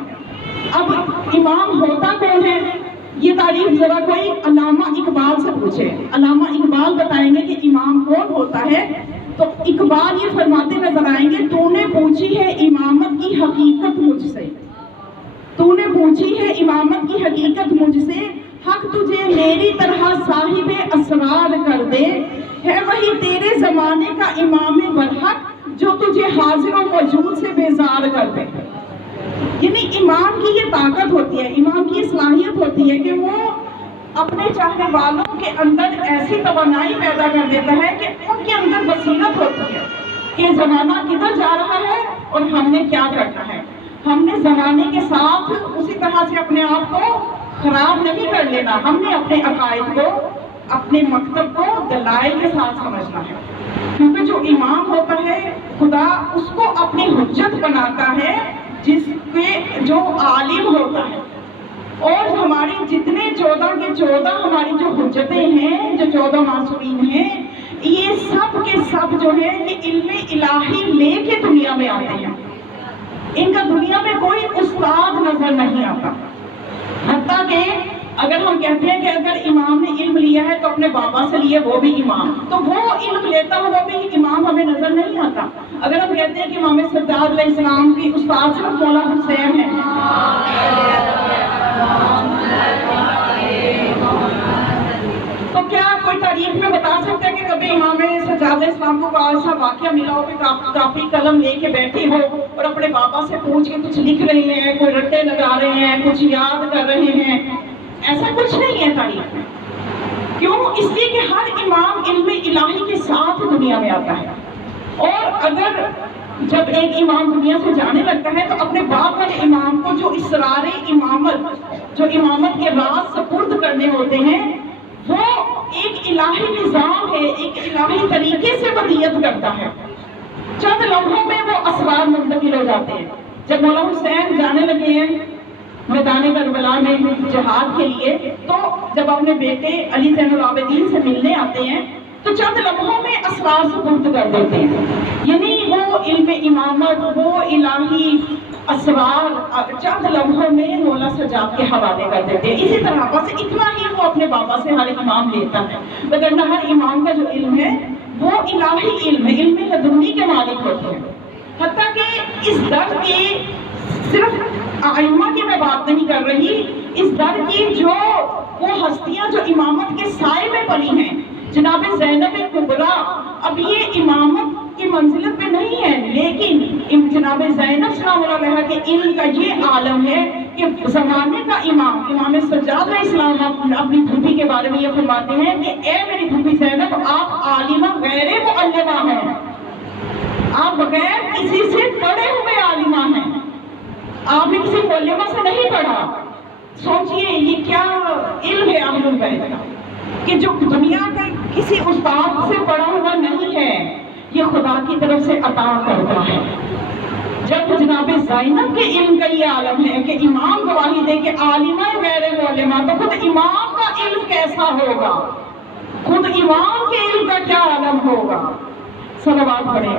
اب امام ہوتا کون ہے یہ تعریف ذرا کوئی علامہ اقبال سے پوچھے. علامہ اقبال بتائیں گے کہ امام کون ہوتا ہے. تو اقبال یہ فرماتے نظر آئیں گے، تو نے پوچھی ہے امامت کی حقیقت مجھ سے، تو نے پوچھی ہے امامت کی حقیقت مجھ سے، حق تجھے میری طرح صاحب اسرار کر دے، ہے وہی تیرے زمانے کا امام برحق جو تجھے حاضر و موجود سے بیزار کر دے. یعنی امام کی یہ طاقت ہوتی ہے، امام کی صلاحیت ہوتی ہے کہ وہ اپنے چاہنے والوں کے اندر ایسی توانائی پیدا کر دیتا ہے کہ ان کے اندر بصیرت ہوتی ہے کہ زمانہ کدھر جا رہا ہے اور ہم نے کیا کرنا ہے. ہم نے زمانے کے ساتھ اسی طرح سے اپنے آپ کو خراب نہیں کر لینا، ہم نے اپنے عقائد کو، اپنے مکتب کو دلائل کے ساتھ سمجھنا ہے. کیونکہ جو امام ہوتا ہے خدا اس کو اپنی حجت بناتا ہے جس کے جو عالم ہوتا ہے. اور ہماری جتنے 14 کے 14 ہماری جو حجتیں ہیں، جو 14 معصومین ہیں، یہ سب کے سب جو ہے یہ علم الہی لے کے دنیا میں آتے ہیں. ان کا دنیا میں کوئی استاد نظر نہیں آتا. حتیٰ کہ اگر ہم کہتے ہیں کہ اگر امام نے علم لیا ہے تو اپنے بابا سے لیے وہ بھی امام، تو وہ علم لیتا ہوا بھی امام ہمیں نظر نہیں آتا. اگر ہم کہتے ہیں کہ امام سجاد علیہ السلام کی استاد صرف مولا حسین ہیں، تو کیا کوئی تاریخ میں بتا سکتا ہے کہ کبھی امام سجاد علیہ السلام کو ایسا واقعہ ملا ہو کہ کاپی قلم لے کے بیٹھے ہو اور اپنے بابا سے پوچھ کے کچھ لکھ رہے ہیں، کوئی رٹے لگا رہے ہیں، کچھ یاد کر رہے ہیں؟ ایسا کچھ نہیں ہے تاریخ میں. کیوں؟ اس لیے کہ ہر امام علم الہی کے ساتھ دنیا میں آتا ہے. اور اگر جب ایک امام دنیا سے جانے لگتا ہے تو اپنے باپ والے امام کو جو اسرار امامت، جو امامت کے راز سپرد کرنے ہوتے ہیں، وہ ایک الہی نظام ہے، ایک الہی طریقے سے ودیت کرتا ہے. چند لمحوں میں وہ اسرار منتقل ہو جاتے ہیں. جب مولا حسین جانے لگے ہیں میدان کربلا میں جہاد کے لیے، تو جب اپنے بیٹے علی زین العابدین سے ملنے آتے ہیں تو چند لمحوں میں اسرار سپرد کر دیتے ہیں. یعنی وہ علم امامت، وہ الہی اسرار چند لمحوں میں مولا سجاد کے حوالے کر دیتے ہیں. اسی طرح بس اتنا ہی وہ اپنے بابا سے ہر امام لیتا ہے، وگرنہ ہر امام کا جو علم ہے وہ الہی علم ہے، علم لدنی کے مالک ہوتے ہیں. حتیٰ کہ اس در کی صرف ائمہ کی میں بات نہیں کر رہی، اس در کی جو وہ ہستیاں جو امامت کے سائے میں پلی ہیں، جناب زینب کبریٰ، اب یہ امامت کی منزلت پہ نہیں ہے، لیکن جناب زینب سلام اللہ علیہ کے علم کا یہ عالم ہے کہ زمانے کا امام سجاد علیہ السلام اپنی پھوپھی کے بارے میں یہ فرماتے ہیں کہ اے میری پھوپھی زینب، آپ عالمہ غیر معلمہ ہیں، آپ بغیر کسی سے پڑھے ہوئے عالمہ ہیں، آپ نے کسی معلمہ سے نہیں پڑھا. سوچئے یہ کیا علم ہے اہل البیت کا، کہ جو دنیا کا کسی استاد سے پڑھا ہوا نہیں ہے، یہ خدا کی طرف سے عطا کرتا ہے. جب جناب زینب کے علم کا یہ عالم ہے کہ امام گواہی دے کہ عالمہ غیر معلمہ، تو خود امام کا علم کیسا ہوگا، خود امام کے علم کا کیا عالم ہوگا. صلوات پڑھیں.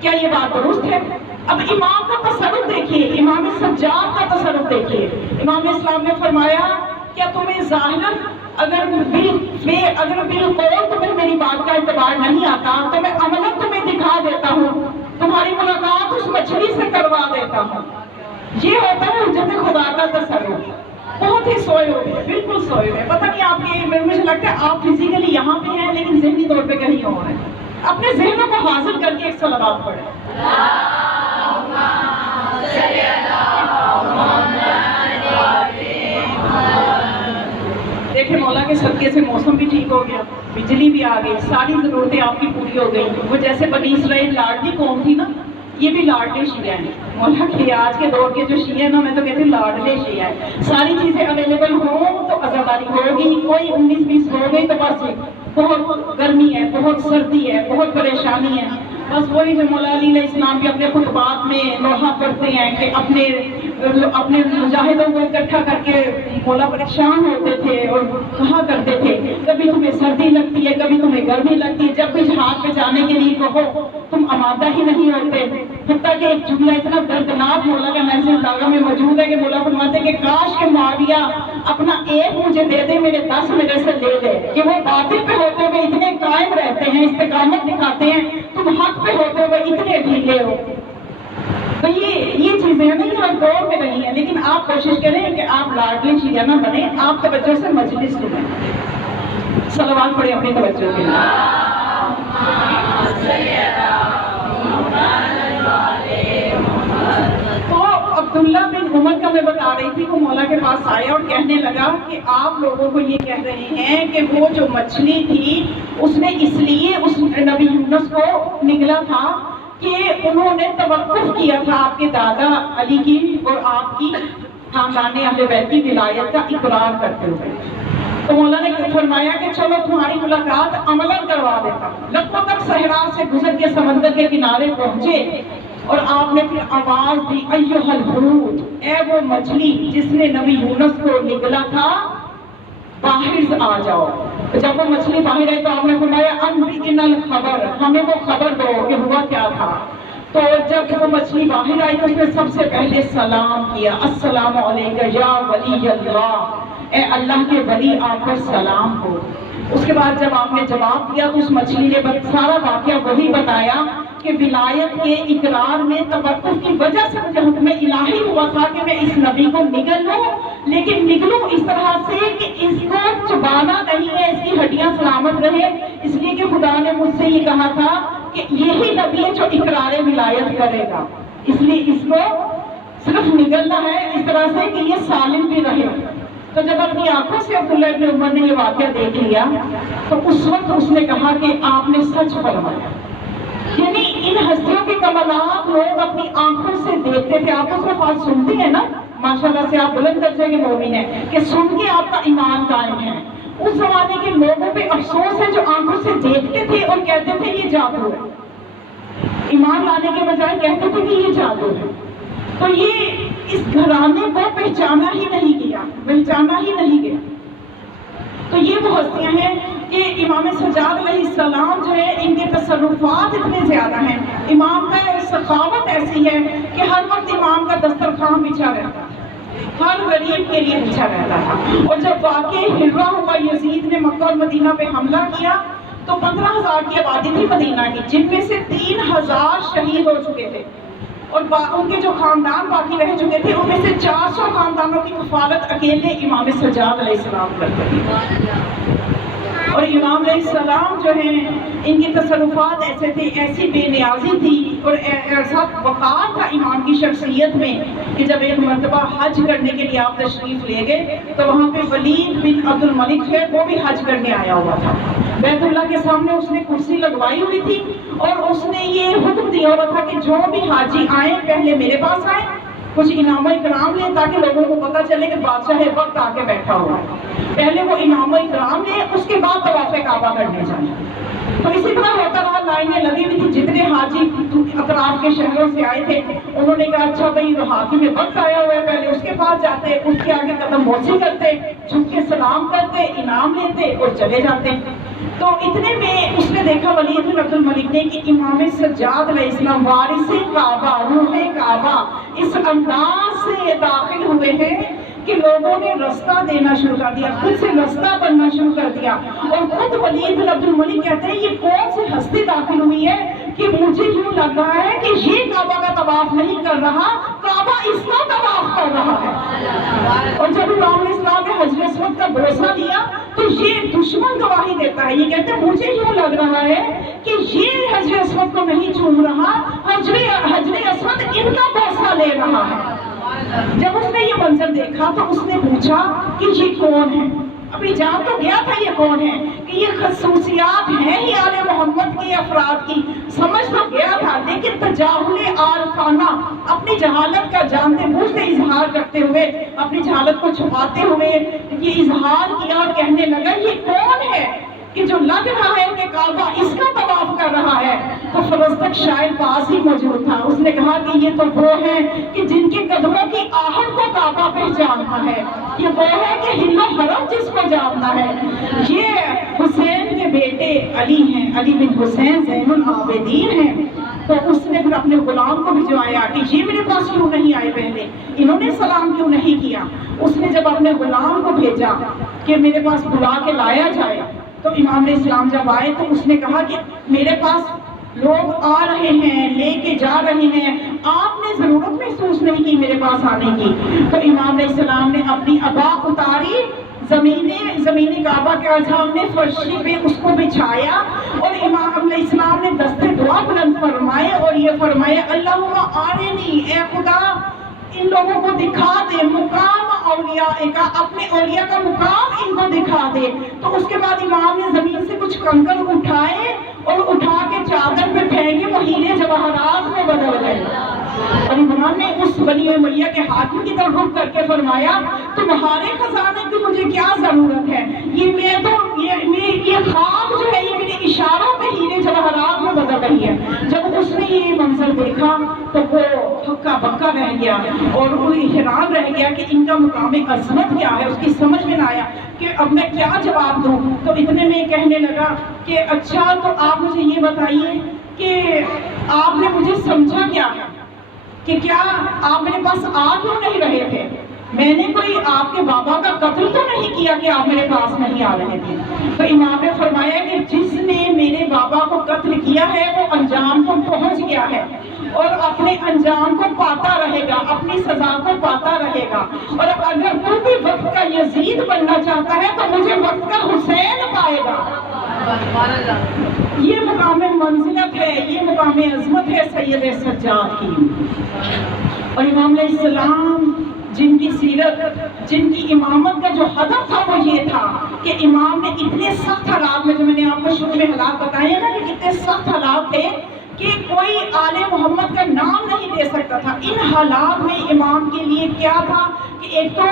کیا یہ بات درست ہے؟ اب امام کا تصرف دیکھیے، امام سجاد کا تصرف دیکھیے. امام اسلام نے فرمایا کیا تمہیں ظاہراً اگر بالقول تمہیں میری بات کا اعتبار نہیں آتا تو میں عملاً تمہیں دکھا دیتا ہوں، تمہاری ملاقات اس مچھلی سے کروا دیتا ہوں. یہ ہوتا ہے حجت خدا کا تصرف. بہت ہی سوئے ہوئے، بالکل سوئے ہوئے. پتہ نہیں آپ کے، مجھے لگتا ہے آپ فزیکلی یہاں پہ ہیں لیکن ذہنی طور پہ کہیں اور ہیں. اپنے ذہنوں کو حاضر کر کے ایک صلوات پڑھیں. دیکھیں مولا کے صدقے سے موسم بھی ٹھیک ہو گیا، بجلی بھی آ گئی، ساری ضرورتیں آپ کی پوری ہو گئی. وہ جیسے بنی اسرائیل لاڈلی قوم تھی نا، یہ بھی لاڈلے شیعہ ہیں. مولا کے آج کے دور کے جو شیعہ ہیں نا، میں تو کہتی ہوں لاڈلے شیعہ ہیں. ساری چیزیں اویلیبل ہوں تو عزاداری ہوگی، کوئی 19-20 ہو گئی تو بس بہت گرمی ہے، بہت سردی ہے، بہت پریشانی ہے. بس وہی جو مولا علی علیہ السلام بھی اپنے خطبات میں لوحہ کرتے ہیں کہ اپنے مجاہدوں کو اکٹھا کر کے مولا پریشان ہوتے تھے اور کہا کرتے تھے کبھی تمہیں سردی لگتی ہے، کبھی تمہیں گرمی لگتی ہے، جب بھی جہاد پہ جانے کے لیے کہو تم آمادہ ہی نہیں ہوتے. حتیٰ کہ ایک جملہ اتنا دردناک مولا کا محضر داغا میں موجود ہے کہ مولا فرماتے ہیں کہ کاش کہ معاویہ اپنا ایک مجھے دے دے، میرے 10 میرے سے لے لے. کہ وہ باطل پہ ہوتے ہوئے اتنے قائم رہتے ہیں، استقامت دکھاتے ہیں، تم حق پہ ہوتے ہوئے اتنے ڈھیلے ہو. تو یہ چیزیں ہیں نا، یہ ہر دور میں رہی ہیں. لیکن آپ کوشش کریں کہ آپ لاڈلی شیعہ نہ بنیں، آپ توجہ سے مجلس سنیں. صلوات پڑھیں اپنی توجہ کے لیے. تو عبداللہ بن عمر کا میں بتا رہی تھی، وہ مولا کے پاس آیا اور کہنے لگا کہ آپ لوگوں کو یہ کہہ رہے ہیں کہ وہ جو مچھلی تھی اس نے اس لیے اس نبی یونس کو نگلا تھا کہ انہوں نے توقف کیا تھا آپ کے دادا علی کی اور آپ کی خاندان اہل بیت کی ولایت کا اقرار کرتے ہوئے. تو مولا نے فرمایا کہ چلو تمہاری ملاقات عملاً کروا دیتا ہوں. لکھوں تک صحرا سے گزر کے سمندر کے کنارے پہنچے اور آپ نے پھر آواز دی ایھا الحوت، اے وہ مچھلی جس نے نبی یونس کو نگلا تھا، باہر آ جاؤ. جب وہ مچھلی باہر آئی تو آپ نے فرمایا انبئنا الخبر، ہمیں وہ خبر دو کہ ہوا کیا تھا. تو جب وہ مچھلی باہر آئی تو اس نے سب سے پہلے سلام کیا، السلام علیکم یا ولی اللہ، اے اللہ کے ولی آپ پر سلام ہو. اس کے بعد جب آپ نے جواب دیا تو اس مچھلی نے سارا واقعہ وہی بتایا کہ ولایت کے اقرار میں توقف کی وجہ سے مجھے حکم الہی ہوا تھا کہ میں اس نبی کو نگل لوں، لیکن نگلوں اس طرح سے کہ اس کو چبانا نہیں ہے، اس کی ہڈیاں سلامت رہے، اس لیے کہ خدا نے مجھ سے یہ کہا تھا کہ یہی نبی ہے جو اقرار ولایت کرے گا، اس لیے اس کو صرف نگلنا ہے اس طرح سے کہ یہ سالم بھی رہے. تو جب اپنی آنکھوں سے عبداللہ ابن عمر نے یہ واقعہ دیکھ لیا تو اس وقت اس نے کہا کہ آپ نے سچ فرمایا. یعنی ان ہستیوں کے کمالات لوگ اپنی آنکھوں سے دیکھتے تھے. آپ اس کو بات سنتی ہیں نا، ماشاءاللہ سے آپ بلند درجے کے مومن ہیں کہ سن کے آپ کا ایمان قائم ہے. اس زمانے کے لوگوں پہ افسوس ہے جو آنکھوں سے دیکھتے تھے اور کہتے تھے یہ جادو ہے، ایمان لانے کے بجائے کہتے تھے کہ یہ جادو ہے. تو یہ اس گھرانے کو پہچانا ہی نہیں گیا. تو یہ وہ ہستیاں ہیں کہ امام سجاد علیہ السلام جو ہے ان کے تصرفات اتنے زیادہ ہیں. امام کا سخاوت ایسی ہے کہ ہر وقت امام کا دسترخوان بچھا رہتا تھا، ہر غریب کے لیے بچھا رہتا تھا. اور جب واقع ہرہ ہوا، یزید نے مکہ اور مدینہ پہ حملہ کیا تو 15,000 کی آبادی تھی مدینہ کی، جن میں سے 3,000 شہید ہو چکے تھے اور ان کے جو خاندان باقی رہ چکے تھے ان میں سے 400 خاندانوں کی کفالت اکیلے امام سجاد علیہ السلام کرتے تھے. اور امام علیہ السلام جو ہیں ان کے تصرفات ایسے تھے، ایسی بے نیازی تھی اور ایسا وقار تھا امام کی شخصیت میں کہ جب ایک مرتبہ حج کرنے کے لیے آپ تشریف لے گئے تو وہاں پہ ولید بن عبد الملک ہے، وہ بھی حج کرنے آیا ہوا تھا. بیت اللہ کے سامنے اس نے کرسی لگوائی ہوئی تھی اور اس نے یہ حکم دیا ہوا تھا کہ جو بھی حاجی آئیں پہلے میرے پاس آئیں، کچھ انعام و اکرام لیں تاکہ لوگوں کو پتہ چلے کہ بادشاہ وقت آ کے بیٹھا ہوا ہے. پہلے وہ انعام و اکرام لیں، اس کے بعد طواف کعبہ کرنے جائیں. تو اسی طرح ہوتا رہا، لائنیں لگی ہوئی تھی. جتنے حاجی اطراف کے شہروں سے آئے تھے انہوں نے کہا اچھا بھائی حاکم وقت آیا ہوا ہے، پہلے اس کے پاس جاتے، اس کے آگے قدم بوسی کرتے، جھک کے سلام کرتے، انعام لیتے اور چلے جاتے. تو اتنے میں اس نے دیکھا ولید بن عبد الملک نے کہ امام سجاد علیہ السلام وارث کعبہ روح کعبہ اس انداز سے داخل ہوئے ہیں کہ لوگوں نے رستہ دینا شروع کر دیا، خود سے رستہ بننا شروع کر دیا، اور خود ولید بن عبد الملک کہتے ہیں یہ کون سی ہستی داخل ہوئی ہے کہ مجھے یوں لگ رہا ہے کہ یہ کعبہ کا طواف نہیں کر رہا، کعبہ اس کا طواف کر رہا ہے۔ اور جب امام علیہ السلام نے حجر اسود کا بوسہ لیا تو یہ دشمن گواہی دیتا ہے، یہ کہتے ہیں مجھے یوں لگ رہا ہے کہ یہ حجر اسود کو نہیں چھو رہا، حجر اسود ان کا بوسہ لے رہا ہے۔ جب اس نے یہ منظر دیکھا تو اس نے پوچھا کہ یہ کون ہے؟ ابھی جان تو گیا تھا یہ کون ہے، کہ یہ خصوصیات ہیں ہی آل محمد کی افراد کی، سمجھ تو گیا تھا، لیکن تجاہل عارفانہ اپنی جہالت کا جانتے بوجھتے اظہار کرتے ہوئے، اپنی جہالت کو چھپاتے ہوئے یہ اظہار کیا اور کہنے لگا یہ کون ہے کہ جو لگ رہا ہے کہ کعبہ اس کا طواف کر رہا ہے؟ تو فرزدق شاعر پاس ہی موجود تھا، اس نے کہا کہ یہ تو وہ ہیں کہ جن کے قدموں کی آہٹ کو کعبہ پہچانتا ہے، یہ وہ ہے کہ ہل و حرم جس کو جانتا ہے، یہ حسین کے بیٹے علی ہیں، علی بن حسین زین العابدین ہیں۔ تو اس نے پھر اپنے غلام کو بھجوایا کہ یہ میرے پاس کیوں نہیں آئے پہلے، انہوں نے سلام کیوں نہیں کیا؟ اس نے جب اپنے غلام کو بھیجا کہ میرے پاس بلا کے لایا جائے، تو امام علیہ السلام جب آئے تو اس نے کہا کہ میرے پاس لوگ آ رہے ہیں، لے کے جا رہے ہیں، آپ نے ضرورت محسوس نہیں کی میرے پاس آنے کی۔ تو امام علیہ السلام نے اپنی عبا اتاری، زمین کعبہ کے سامنے فرشی پہ اس کو بچھایا، اور امام علیہ السلام نے دستے دعا بلند فرمائے اور یہ فرمایا اللہم آرنی، اے خدا ان لوگوں کو دکھا دے مقام اولیاء کا، اپنے اولیاء کا مقام ان کو دکھا دے۔ تو اس کے بعد امام نے زمین سے کچھ کنکر اٹھائے اور اٹھا کے چادر پہ پھینکے، وہ ہیرے جواہرات میں بدل گئے، اور امام نے اس بنی امیہ کے حاکم کی طرف رخ کر کے فرمایا تمہارے خزانے کی مجھے کیا ضرورت ہے، یہ خواب جو ہے یہ میرے اشاروں پہ ہیرے جواہرات میں بدل رہی ہے۔ جب اس نے یہ منظر دیکھا تو وہ ہکا بکا رہ گیا اور وہ حیران رہ گیا کہ ان کا مقام عظمت کیا ہے، اس کی سمجھ میں نہ آیا کہ اب میں کیا جواب دوں۔ تو اتنے میں کہنے لگا کہ اچھا تو آپ مجھے یہ بتائیے کہ آپ نے مجھے سمجھا کیا ہے، کہ کیا آپ میرے پاس آ کیوں نہیں رہے تھے؟ میں نے کوئی آپ کے بابا کا قتل تو نہیں کیا کہ آپ میرے پاس نہیں آ رہے تھے؟ تو امام نے فرمایا کہ جس نے میرے بابا کو قتل کیا ہے وہ انجام کو پہنچ گیا ہے اور اپنے انجام کو پاتا رہے گا، اپنی سزا کو پاتا رہے گا، اور اگر کوئی بھی وقت کا یزید بننا چاہتا ہے تو مجھے وقت کا حسین پائے گا۔ یہ مقام منزلت ہے، یہ مقام عظمت ہے سید سجاد کی۔ اور امام علیہ السلام جن کی سیرت، جن کی امامت کا جو ہدف تھا وہ یہ تھا کہ امام نے اتنے سخت حالات میں، جو میں نے آپ کو شروع میں حالات بتائے ہیں نا کہ کتنے سخت حالات تھے کہ کوئی آل محمد کا نام نہیں لے سکتا تھا، ان حالات میں امام کے لیے کیا تھا کہ ایک تو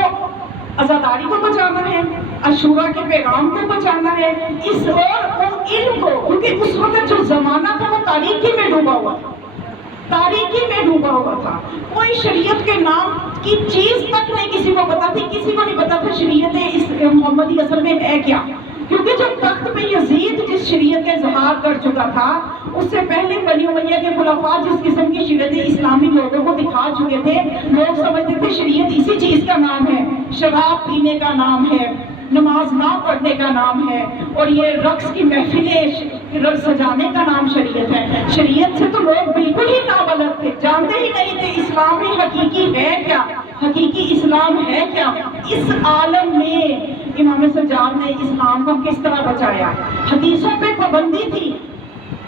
عزاداری کو بچانا ہے، عاشورہ کے پیغام کو بچانا ہے، اس اور علم کو، کیونکہ اس وقت جو زمانہ تھا وہ تاریکی میں ڈوبا ہوا تھا، تاریکی میں ڈوبا ہوا تھا، کوئی شریعت کے نام کی چیز تک نہیں کسی کو پتا تھی، کسی کو نہیں پتا تھا شریعت اس محمدی اصل میں ہے کیا، کیونکہ جو تخت پہ یزید جس شریعت کا اظہار کر چکا تھا، اس سے پہلے بنی امیہ کے خلفاء جس قسم کی شریعت اسلامی لوگوں کو دکھا چکے تھے، لوگ سمجھتے تھے شریعت اسی چیز کا نام ہے، شراب پینے کا نام ہے، نماز نہ پڑھنے کا نام ہے، اور یہ رقص کی محفلیں رقص سجانے کا نام شریعت ہے۔ شریعت سے تو لوگ بالکل ہی نابلد تھے، جانتے ہی نہیں تھے اسلام میں حقیقی ہے کیا، حقیقی اسلام ہے کیا۔ اس عالم میں امام سجاد نے اسلام کو کس طرح بچایا، حدیثوں پہ پابندی تھی،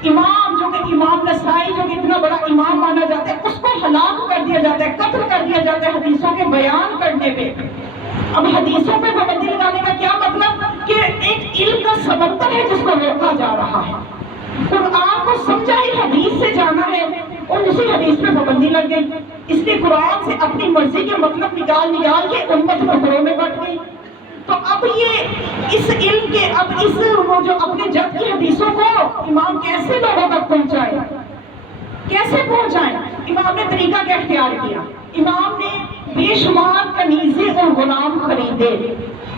امام جو کہ امام نسائی جو کہ اتنا بڑا امام مانا جاتا ہے اس کو ہلاک کر دیا جاتا ہے، قتل کر دیا جاتا ہے حدیثوں کے بیان کرنے پہ۔ اب حدیثوں پہ پابندی لگانے کا کیا مطلب کہ ایک علم کا سمندر ہے جس کو روکا جا رہا ہے، قرآن کو سمجھا ہی حدیث سے جانا ہے اور اسی حدیث پہ پابندی لگ گئی، اس لیے قرآن سے اپنی مرضی کے مطلب نکال کے امت ٹکڑوں میں بٹ گئی۔ تو اب یہ اس علم کے اب اس وہ جو اپنے جد کی حدیثوں کو امام کیسے لوگوں تک پہنچائے، کیسے پہنچائیں؟ امام نے طریقہ کیا اختیار کیا؟ امام نے بے شمار کنیزیں اور غلام خریدے،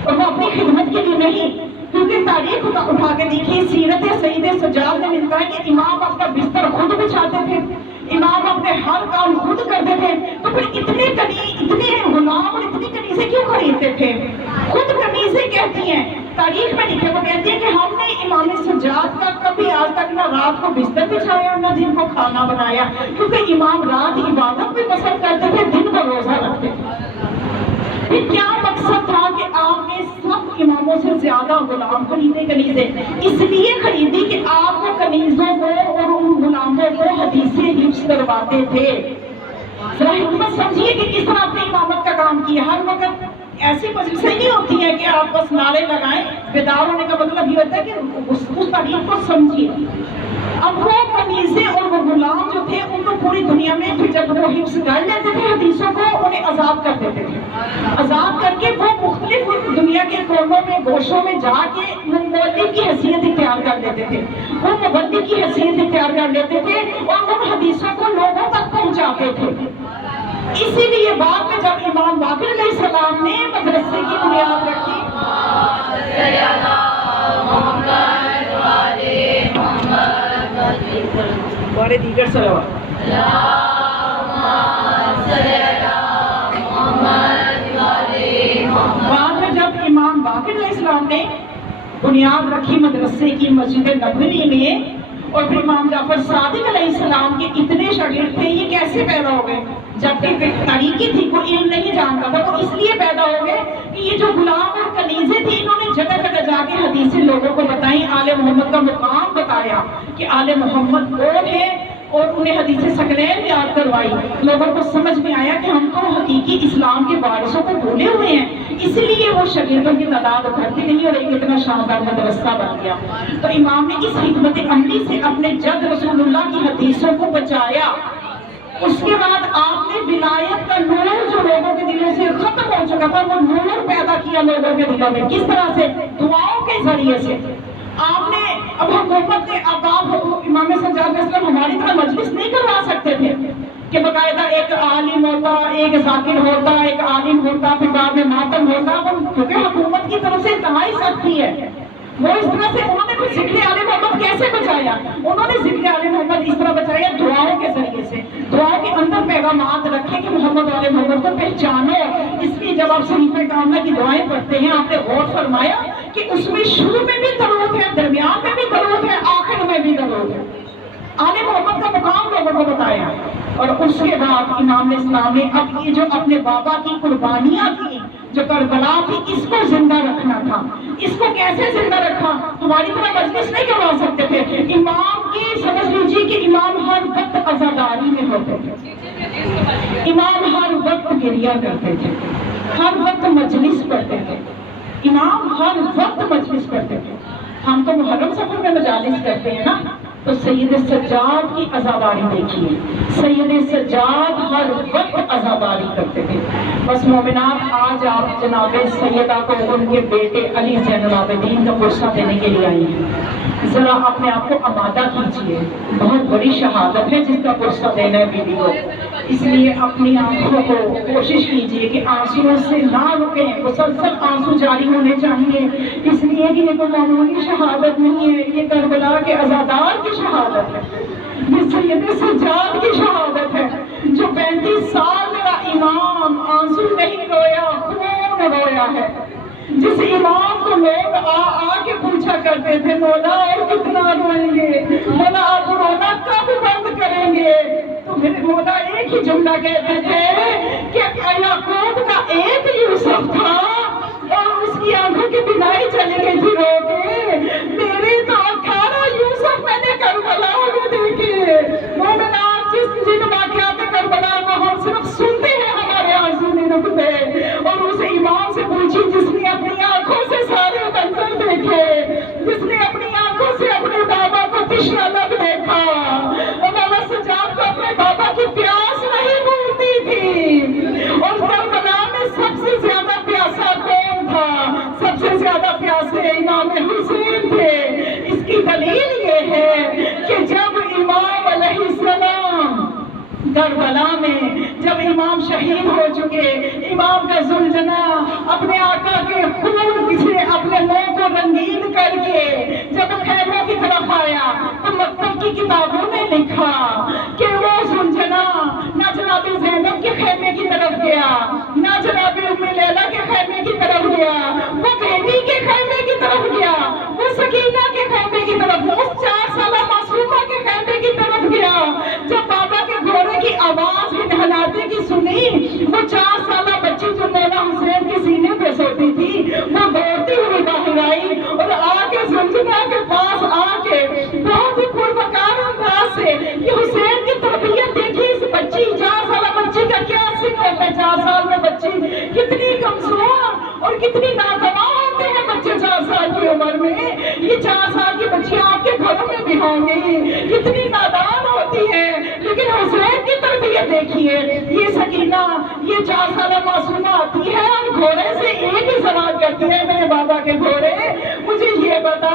اور وہ اپنی خدمت کے لیے نہیں، کیونکہ تاریخ اٹھا کے دیکھیے، سیرت سید سجاد میں ملتا ہے کہ امام اپنا بستر خود بچھاتے تھے، امام اپنے ہر کام خود کرتے تھے، تو پھر اتنے غلام اور اتنی کنیزیں کیوں خریدتے تھے؟ خود کنیزیں کہتی ہیں، تاریخ میں لکھے وہ کہتی ہیں کہ ہم نے امام سجاد کا کبھی آج تک نہ رات کو بستر بچھایا نہ دن کو کھانا بنایا، کیونکہ امام رات عبادت بھی پسند کرتے تھے، دن کو روزہ رکھتے تھے۔ پھر کیا مقصد تھا کہ آپ نے سب اماموں سے زیادہ غلام خریدے کنیزیں؟ اس لیے خریدی کہ آپ کو کنیزوں کو اور ان غلاموں کو حدیثیں حفظ کرواتے تھے۔ ذرا حکمت سمجھیے کہ کس طرح اپنی امامت کا کام کیا۔ ہر وقت ایسی مجلسیں نہیں ہوتی ہیں کہ آپ بس نعرے لگائیں، بیدار ہونے کا مطلب یہ ہوتا ہے کہ اس تاریخ کو سمجھیے۔ اب وہ کنیزیں اور وہ غلام جو تھے ان کو پوری دنیا میں پھر جب وہ حفظ کر لیتے تھے حدیثوں کو، انہیں آزاد کر دیتے تھے، آزاد کر کے وہ مختلف دنیا کے کونوں میں گوشوں میں جا کے مبلغ کی حیثیت اختیار کر لیتے تھے، وہ مبلغ کی حیثیت اختیار کر لیتے تھے اور ان حدیثوں کو لوگوں تک پہنچاتے تھے۔ اسی لیے بعد میں جب امام باقر علیہ السلام نے مدرسے کی بنیاد رکھی، بڑے دیگر صلوات، بعد میں جب امام باقر علیہ السلام نے بنیاد رکھی مدرسے کی مسجد نبوی میں، اور پھر امام جعفر صادق علیہ السلام کے اتنے شاگرد تھے، یہ کیسے پیدا ہو گئے؟ جبکہ تاریخی تھی، کوئی علم نہیں جانتا تھا، وہ اس لیے پیدا ہو گئے کہ یہ جو غلام اور کنیزیں تھیں انہوں نے جگہ جگہ جا کے حدیثیں لوگوں کو بتائیں، آل محمد کا مقام بتایا کہ آل محمد کون ہے، اور انہیں حدیث ثقلین یاد کروائی۔ لوگوں کو سمجھ میں آیا کہ ہم تو حقیقی اسلام کے وارثوں کو بھولے ہوئے ہیں، اس لیے وہ شاگردوں کی تعداد ابھرتی نہیں اور ایک اتنا شاندار مدرسہ بن گیا۔ تو امام نے اس حکمت عملی سے اپنے جد رسول اللہ کی حدیثوں کو بچایا۔ اس کے بعد آپ نے ولایت کا نور جو لوگوں کے دلوں سے ختم ہو چکا تھا، وہ نور پیدا کیا لوگوں کے دلوں میں۔ کس طرح سے؟ دعاؤں کے ذریعے سے۔ آپ نے اب حکومت نے امام سجاد علیہ السلام ہماری طرح مجلس نہیں کروا سکتے تھے کہ باقاعدہ ایک عالم ہوتا، ایک ذاکر ہوتا، ایک عالم ہوتا، پھر بعد میں ماتم ہوتا، کیونکہ حکومت کی طرف سے انتہائی سختی ہے۔ وہ اس طرح سے انہوں نے پھر ذکر آل محمد کیسے بچایا؟ انہوں نے ذکر آل محمد اس طرح بچایا دعاؤں کے ذریعے سے۔ دعاؤں کے اندر پیغامات رکھے کہ محمد والے محمد کو پہچانو۔ اس لیے جب آپ شریف کاملہ کی دعائیں پڑھتے ہیں، آپ نے غور فرمایا کہ اس میں شروع میں بھی درود ہے، درمیان میں بھی درود ہے، آخر میں بھی درود ہے۔ آل محمد کا مقام لوگوں کو بتایا، اور اس کے بعد امام اسلام نے اب یہ جو اپنے بابا کی قربانیاں تھیں، جو کربلا تھی، اس کو زندہ رکھنا تھا۔ اس کو کیسے زندہ رکھا؟ ہماری طرح مجلس نہیں کروا سکتے تھے۔ امام کی سمجھ لیجیے کہ امام ہر وقت عزاداری میں ہوتے تھے، امام ہر وقت گریہ کرتے تھے، ہر وقت مجلس پڑھتے تھے، امام ہر وقت مجلس پڑھتے تھے۔ ہم تو محرم سفر میں مجالس کرتے ہیں نا، تو سید سجاد کی عزاداری دیکھیے، سید سجاد ہر وقت عزاداری کرتے تھے۔ بس مومنات، آج آپ جناب سیدہ کو ان کے بیٹے علی زین العابدین کا پرسہ دینے کے لیے آئی ہیں۔ ذرا اپنے آپ کو آمادہ کیجیے، بہت بڑی شہادت ہے جس کا پرسہ دینا ہے بیوی کو، اس لیے اپنی آنکھوں کو کوشش کیجیے کہ آنسوؤں سے نہ رکیں، مسلسل آنسو جاری ہونے چاہیے، اس لیے کہ یہ کوئی معمولی شہادت نہیں ہے، یہ کربلا کے عزادار کی شہادت ہے، یہ سید سجاد کی شہادت ہے، جو 35 سال میرا امام آنسو نہیں رویا، خون رویا ہے، جس امام کو لوگ آ کے پوچھا کرتے تھے، مولا اور کتنا روئیں گے، مولا آپ رونا کب بند کریں گے؟ تو میرے مولا ایک ہی جملہ کہتے تھے کہ یعقوب کا ایک یوسف تھا اور اس کی آنکھوں کی بینائی چلی گئی تھی رو کے، میرے تو 18 یوسف میں نے کربلا میں دیکھے۔ مومنات، جن واقعات کربلا کو ہم صرف سنتے ہیں، ہمارے آنسو نہیں رکتے، اور اس امام سے پوچھی جس نے اپنی آنکھوں سے سارے منظر دیکھے، جس نے اپنی آنکھوں سے اپنے بابا کو تشنہ لب دیکھا، مولا سجاد کو اپنے بابا کی پیاس نہیں بھولتی تھی، اور کربلا کربلا میں جب امام شہید ہو چکے، امام کا زلجنا اپنے آقا کے خون سے اپنے منہ کو رنگین کر کے جب خیمے کی طرف آیا تو مکتب کی کتابوں میں لکھا کہ وہ زلجنا نہ جناب زینب کے خیمے کی طرف گیا، نہ جناب ام لیلہ کے خیمے کی طرف گیا، وہ بیٹی کے خیمے کی طرف گیا، وہ سکینہ کے خیمے کی طرف گیا، اس 4 سالہ معصومہ کے خیمے کی طرف گیا۔ جب بابا کے گھوڑے کی آواز ہنہناتے کی سنی، وہ 4 سالہ بچی جو مولا حسین کے سینے پہ سوتی تھی وہ دوڑتی ہوئی باہر آئی اور آ کے زلجنا کے پاس آ کے بہت ہی پروکار انداز سے یہ حسین کی تربیت دیکھی، اس بچی 4 سالہ بچی کا کیا سن ہوتا ہے، 4 سال میں بچی کتنی کمزور اور کتنی ناتواں ہوتے ہیں بچے 4 سال کی عمر میں۔ یہ 4 سال کی بچیاں آپ کے گھروں میں بھی ہوں گی، کتنی نادان ہوتی ہے، لیکن حسین کی تربیت دیکھیے۔ یہ سکینہ یہ 4 سالہ معصومہ آتی ہے اور گھوڑے سے ایک ہی سوال کرتی ہے، میرے بابا کے گھوڑے مجھے یہ بتا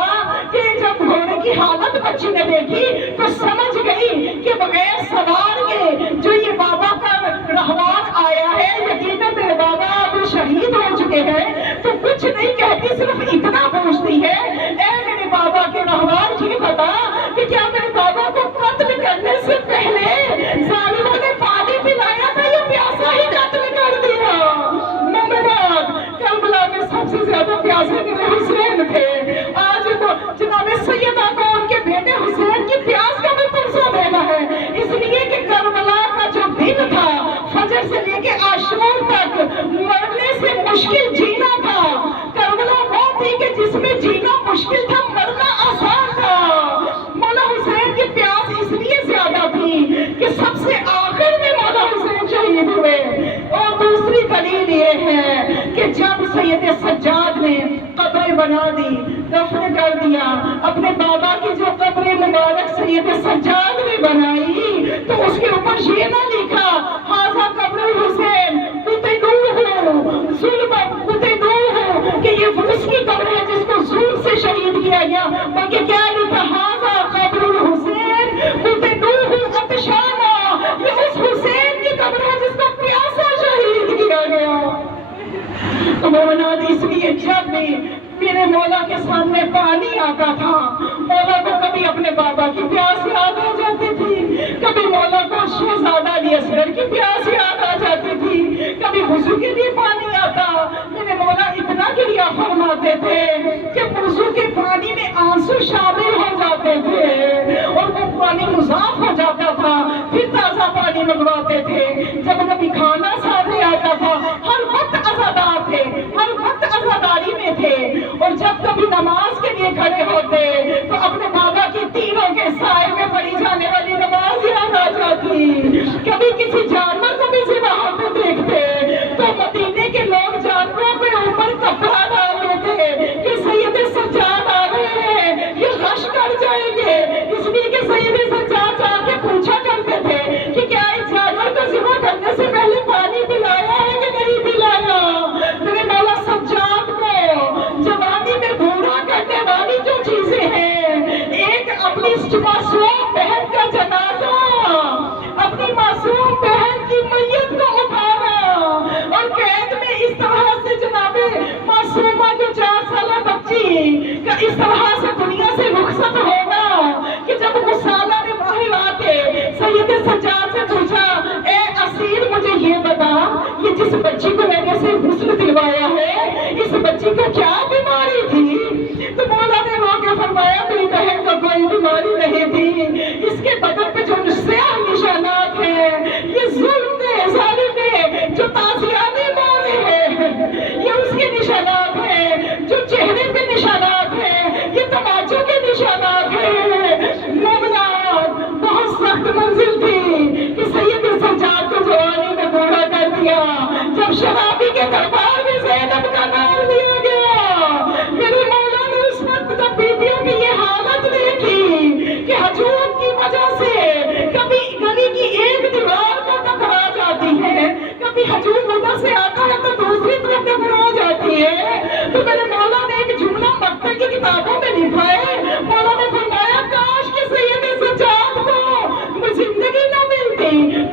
کہ جب گھوڑے کی حالت بچی نے دیکھی تو سمجھ گئی کہ بغیر سوار کے جو یہ بابا کا رہوان آیا ہے یقیناً میرے بابا اب شہید ہو چکے ہیں، تو کچھ نہیں کہتی، صرف اتنا پوچھتی ہے، اے میرے بابا کے رہوان یہ بتا کہ کیا میرے بابا کو قتل کرنے سے پہلے ظالموں نے پانی پلایا تھا یا پیاسا ہی قتل کر دیا؟ مومنات، کربلا میں سب سے زیادہ پیاسے میرے حسین تھے۔ آج تو جناب سیدہ کو ان کے بیٹے حسین کی پیاس کا بھی پرسہ دینا ہے، اس لیے کہ کربلا کا جو دن تھا فجر سے لے کے عاشور تک مرنے سے مشکل جینا تھا۔ کربلا وہ تھی کہ جس میں جینا مشکل تھا، مرنا آسان تھا۔ مولا حسین کی پیاس اس لیے زیادہ تھی کہ سب سے آخر میں مولا حسین شہید ہوئے۔ اور دوسری دلیل یہ ہے کہ جب سید سجاد نے قبریں بنا دی، دفن کر دیا، اپنے بابا کی جو قبر مبارک سید سجاد نے بنائی تو اس کے اوپر یہ نہ لکھا ھذا قبر الحسین قتلوہ ظلمًا قتلوہ کہ یہ اس کی قبر ہے جس کو ظلم سے شہید کیا گیا، بلکہ کیا لکھا ھذا قبر الحسین قتلوہ عطشانً یہ اس حسین کی قبر ہے جس کو پیاسا شہید کیا گیا۔ تو مومنات، اس لیے جب بھی میرے مولا کے سامنے پانی آتا تھا مولا کو کبھی اپنے بابا کی پیاس یاد آ جاتی تھی، کبھی مولا کو شہزادہ علی اصغر کی پیاس یاد آ جاتی تھی، کبھی وضو کے لیے پانی آتا میرے مولا اتنا کریا فرماتے تھے کہ وضو کے پانی میں آنسو شامل ہو جاتے تھے اور وہ پانی مضاف ہو جاتا تھا، پھر تازہ پانی منگواتے تھے۔ جب کبھی کھانا سامنے آتا تھا ہر وقت عزادار تھے، ہر وقت عزاداری میں تھے، اور جب کبھی نماز کے لیے کھڑے ہوتے تو اپنے بابا کی تینوں کے سائے میں پڑھی جانے والی نماز یاد آ جاتی۔ کبھی کسی جانور کو بھی ذبح ہوتے دیکھتے تو مدینے کے لوگ جانوروں کے اوپر کپڑا ڈال دیتے کہ سید سجاد آ رہے ہیں، یہ غش کر جائیں گے، اس لیے کہ سید سجاد جا کے پوچھا کرتے تھے کہ کیا اس جانور کو ذبح کرنے سے پہلے پانی پلایا ہے کہ نہیں پلایا؟ میرے مولا سجاد کو جوانی میں بوڑھا کرنے والی جو چیزیں ہیں، ایک اپنی معصوم بہن کا جنازہ، اپنی معصوم بہن کی میت کو اٹھانا اور قید میں اس طرح سے جناب معصومہ جو 4 سالہ بچی کا اس طرح سے دنیا سے رخصت ہونا کہ جب غسالہ نے باہر آ کے سید سجاد سے پوچھا، اے اسیر مجھے یہ بتا یہ جس بچی کو میں نے سے غسل دلوایا ہے اس بچی کو کیا بیماری تھی؟ تو مولا نے رو کے فرمایا میری بہن کو کوئی بیماری نہیں تھی، اس کے بدن پہ جو سیاہ نشانات ہیں یہ ظلم نے، ظالم نے جو تازیانے مارے ہیں یہ اس کے نشانات ہیں، جو چہرے پہ نشانات ہیں یہ تماچوں کے نشانات ہیں۔ مومنات، بہت سخت منزل تھی کہ سید سجاد کو جوانی میں بوڑھا کر دیا، جب شرابی کے دربار میں زینب کا نام لیا گیا۔ میرے مولا نے اس وقت جب بیٹیوں کی یہ حالت دیکھی کہ ہجوم کی وجہ سے کبھی گلی کی ایک دیوار کو ٹکرا جاتی ہے، کبھی ہجوم ادھر سے آتا ہے تو دوسری طرف ٹکرا جاتی ہے، تو میرے مولا نے ایک جملہ مکتب کی کتابوں میں لکھا ہے، مولا نے فرمایا کاش کہ سید سجاد کو زندگی نہ ملتی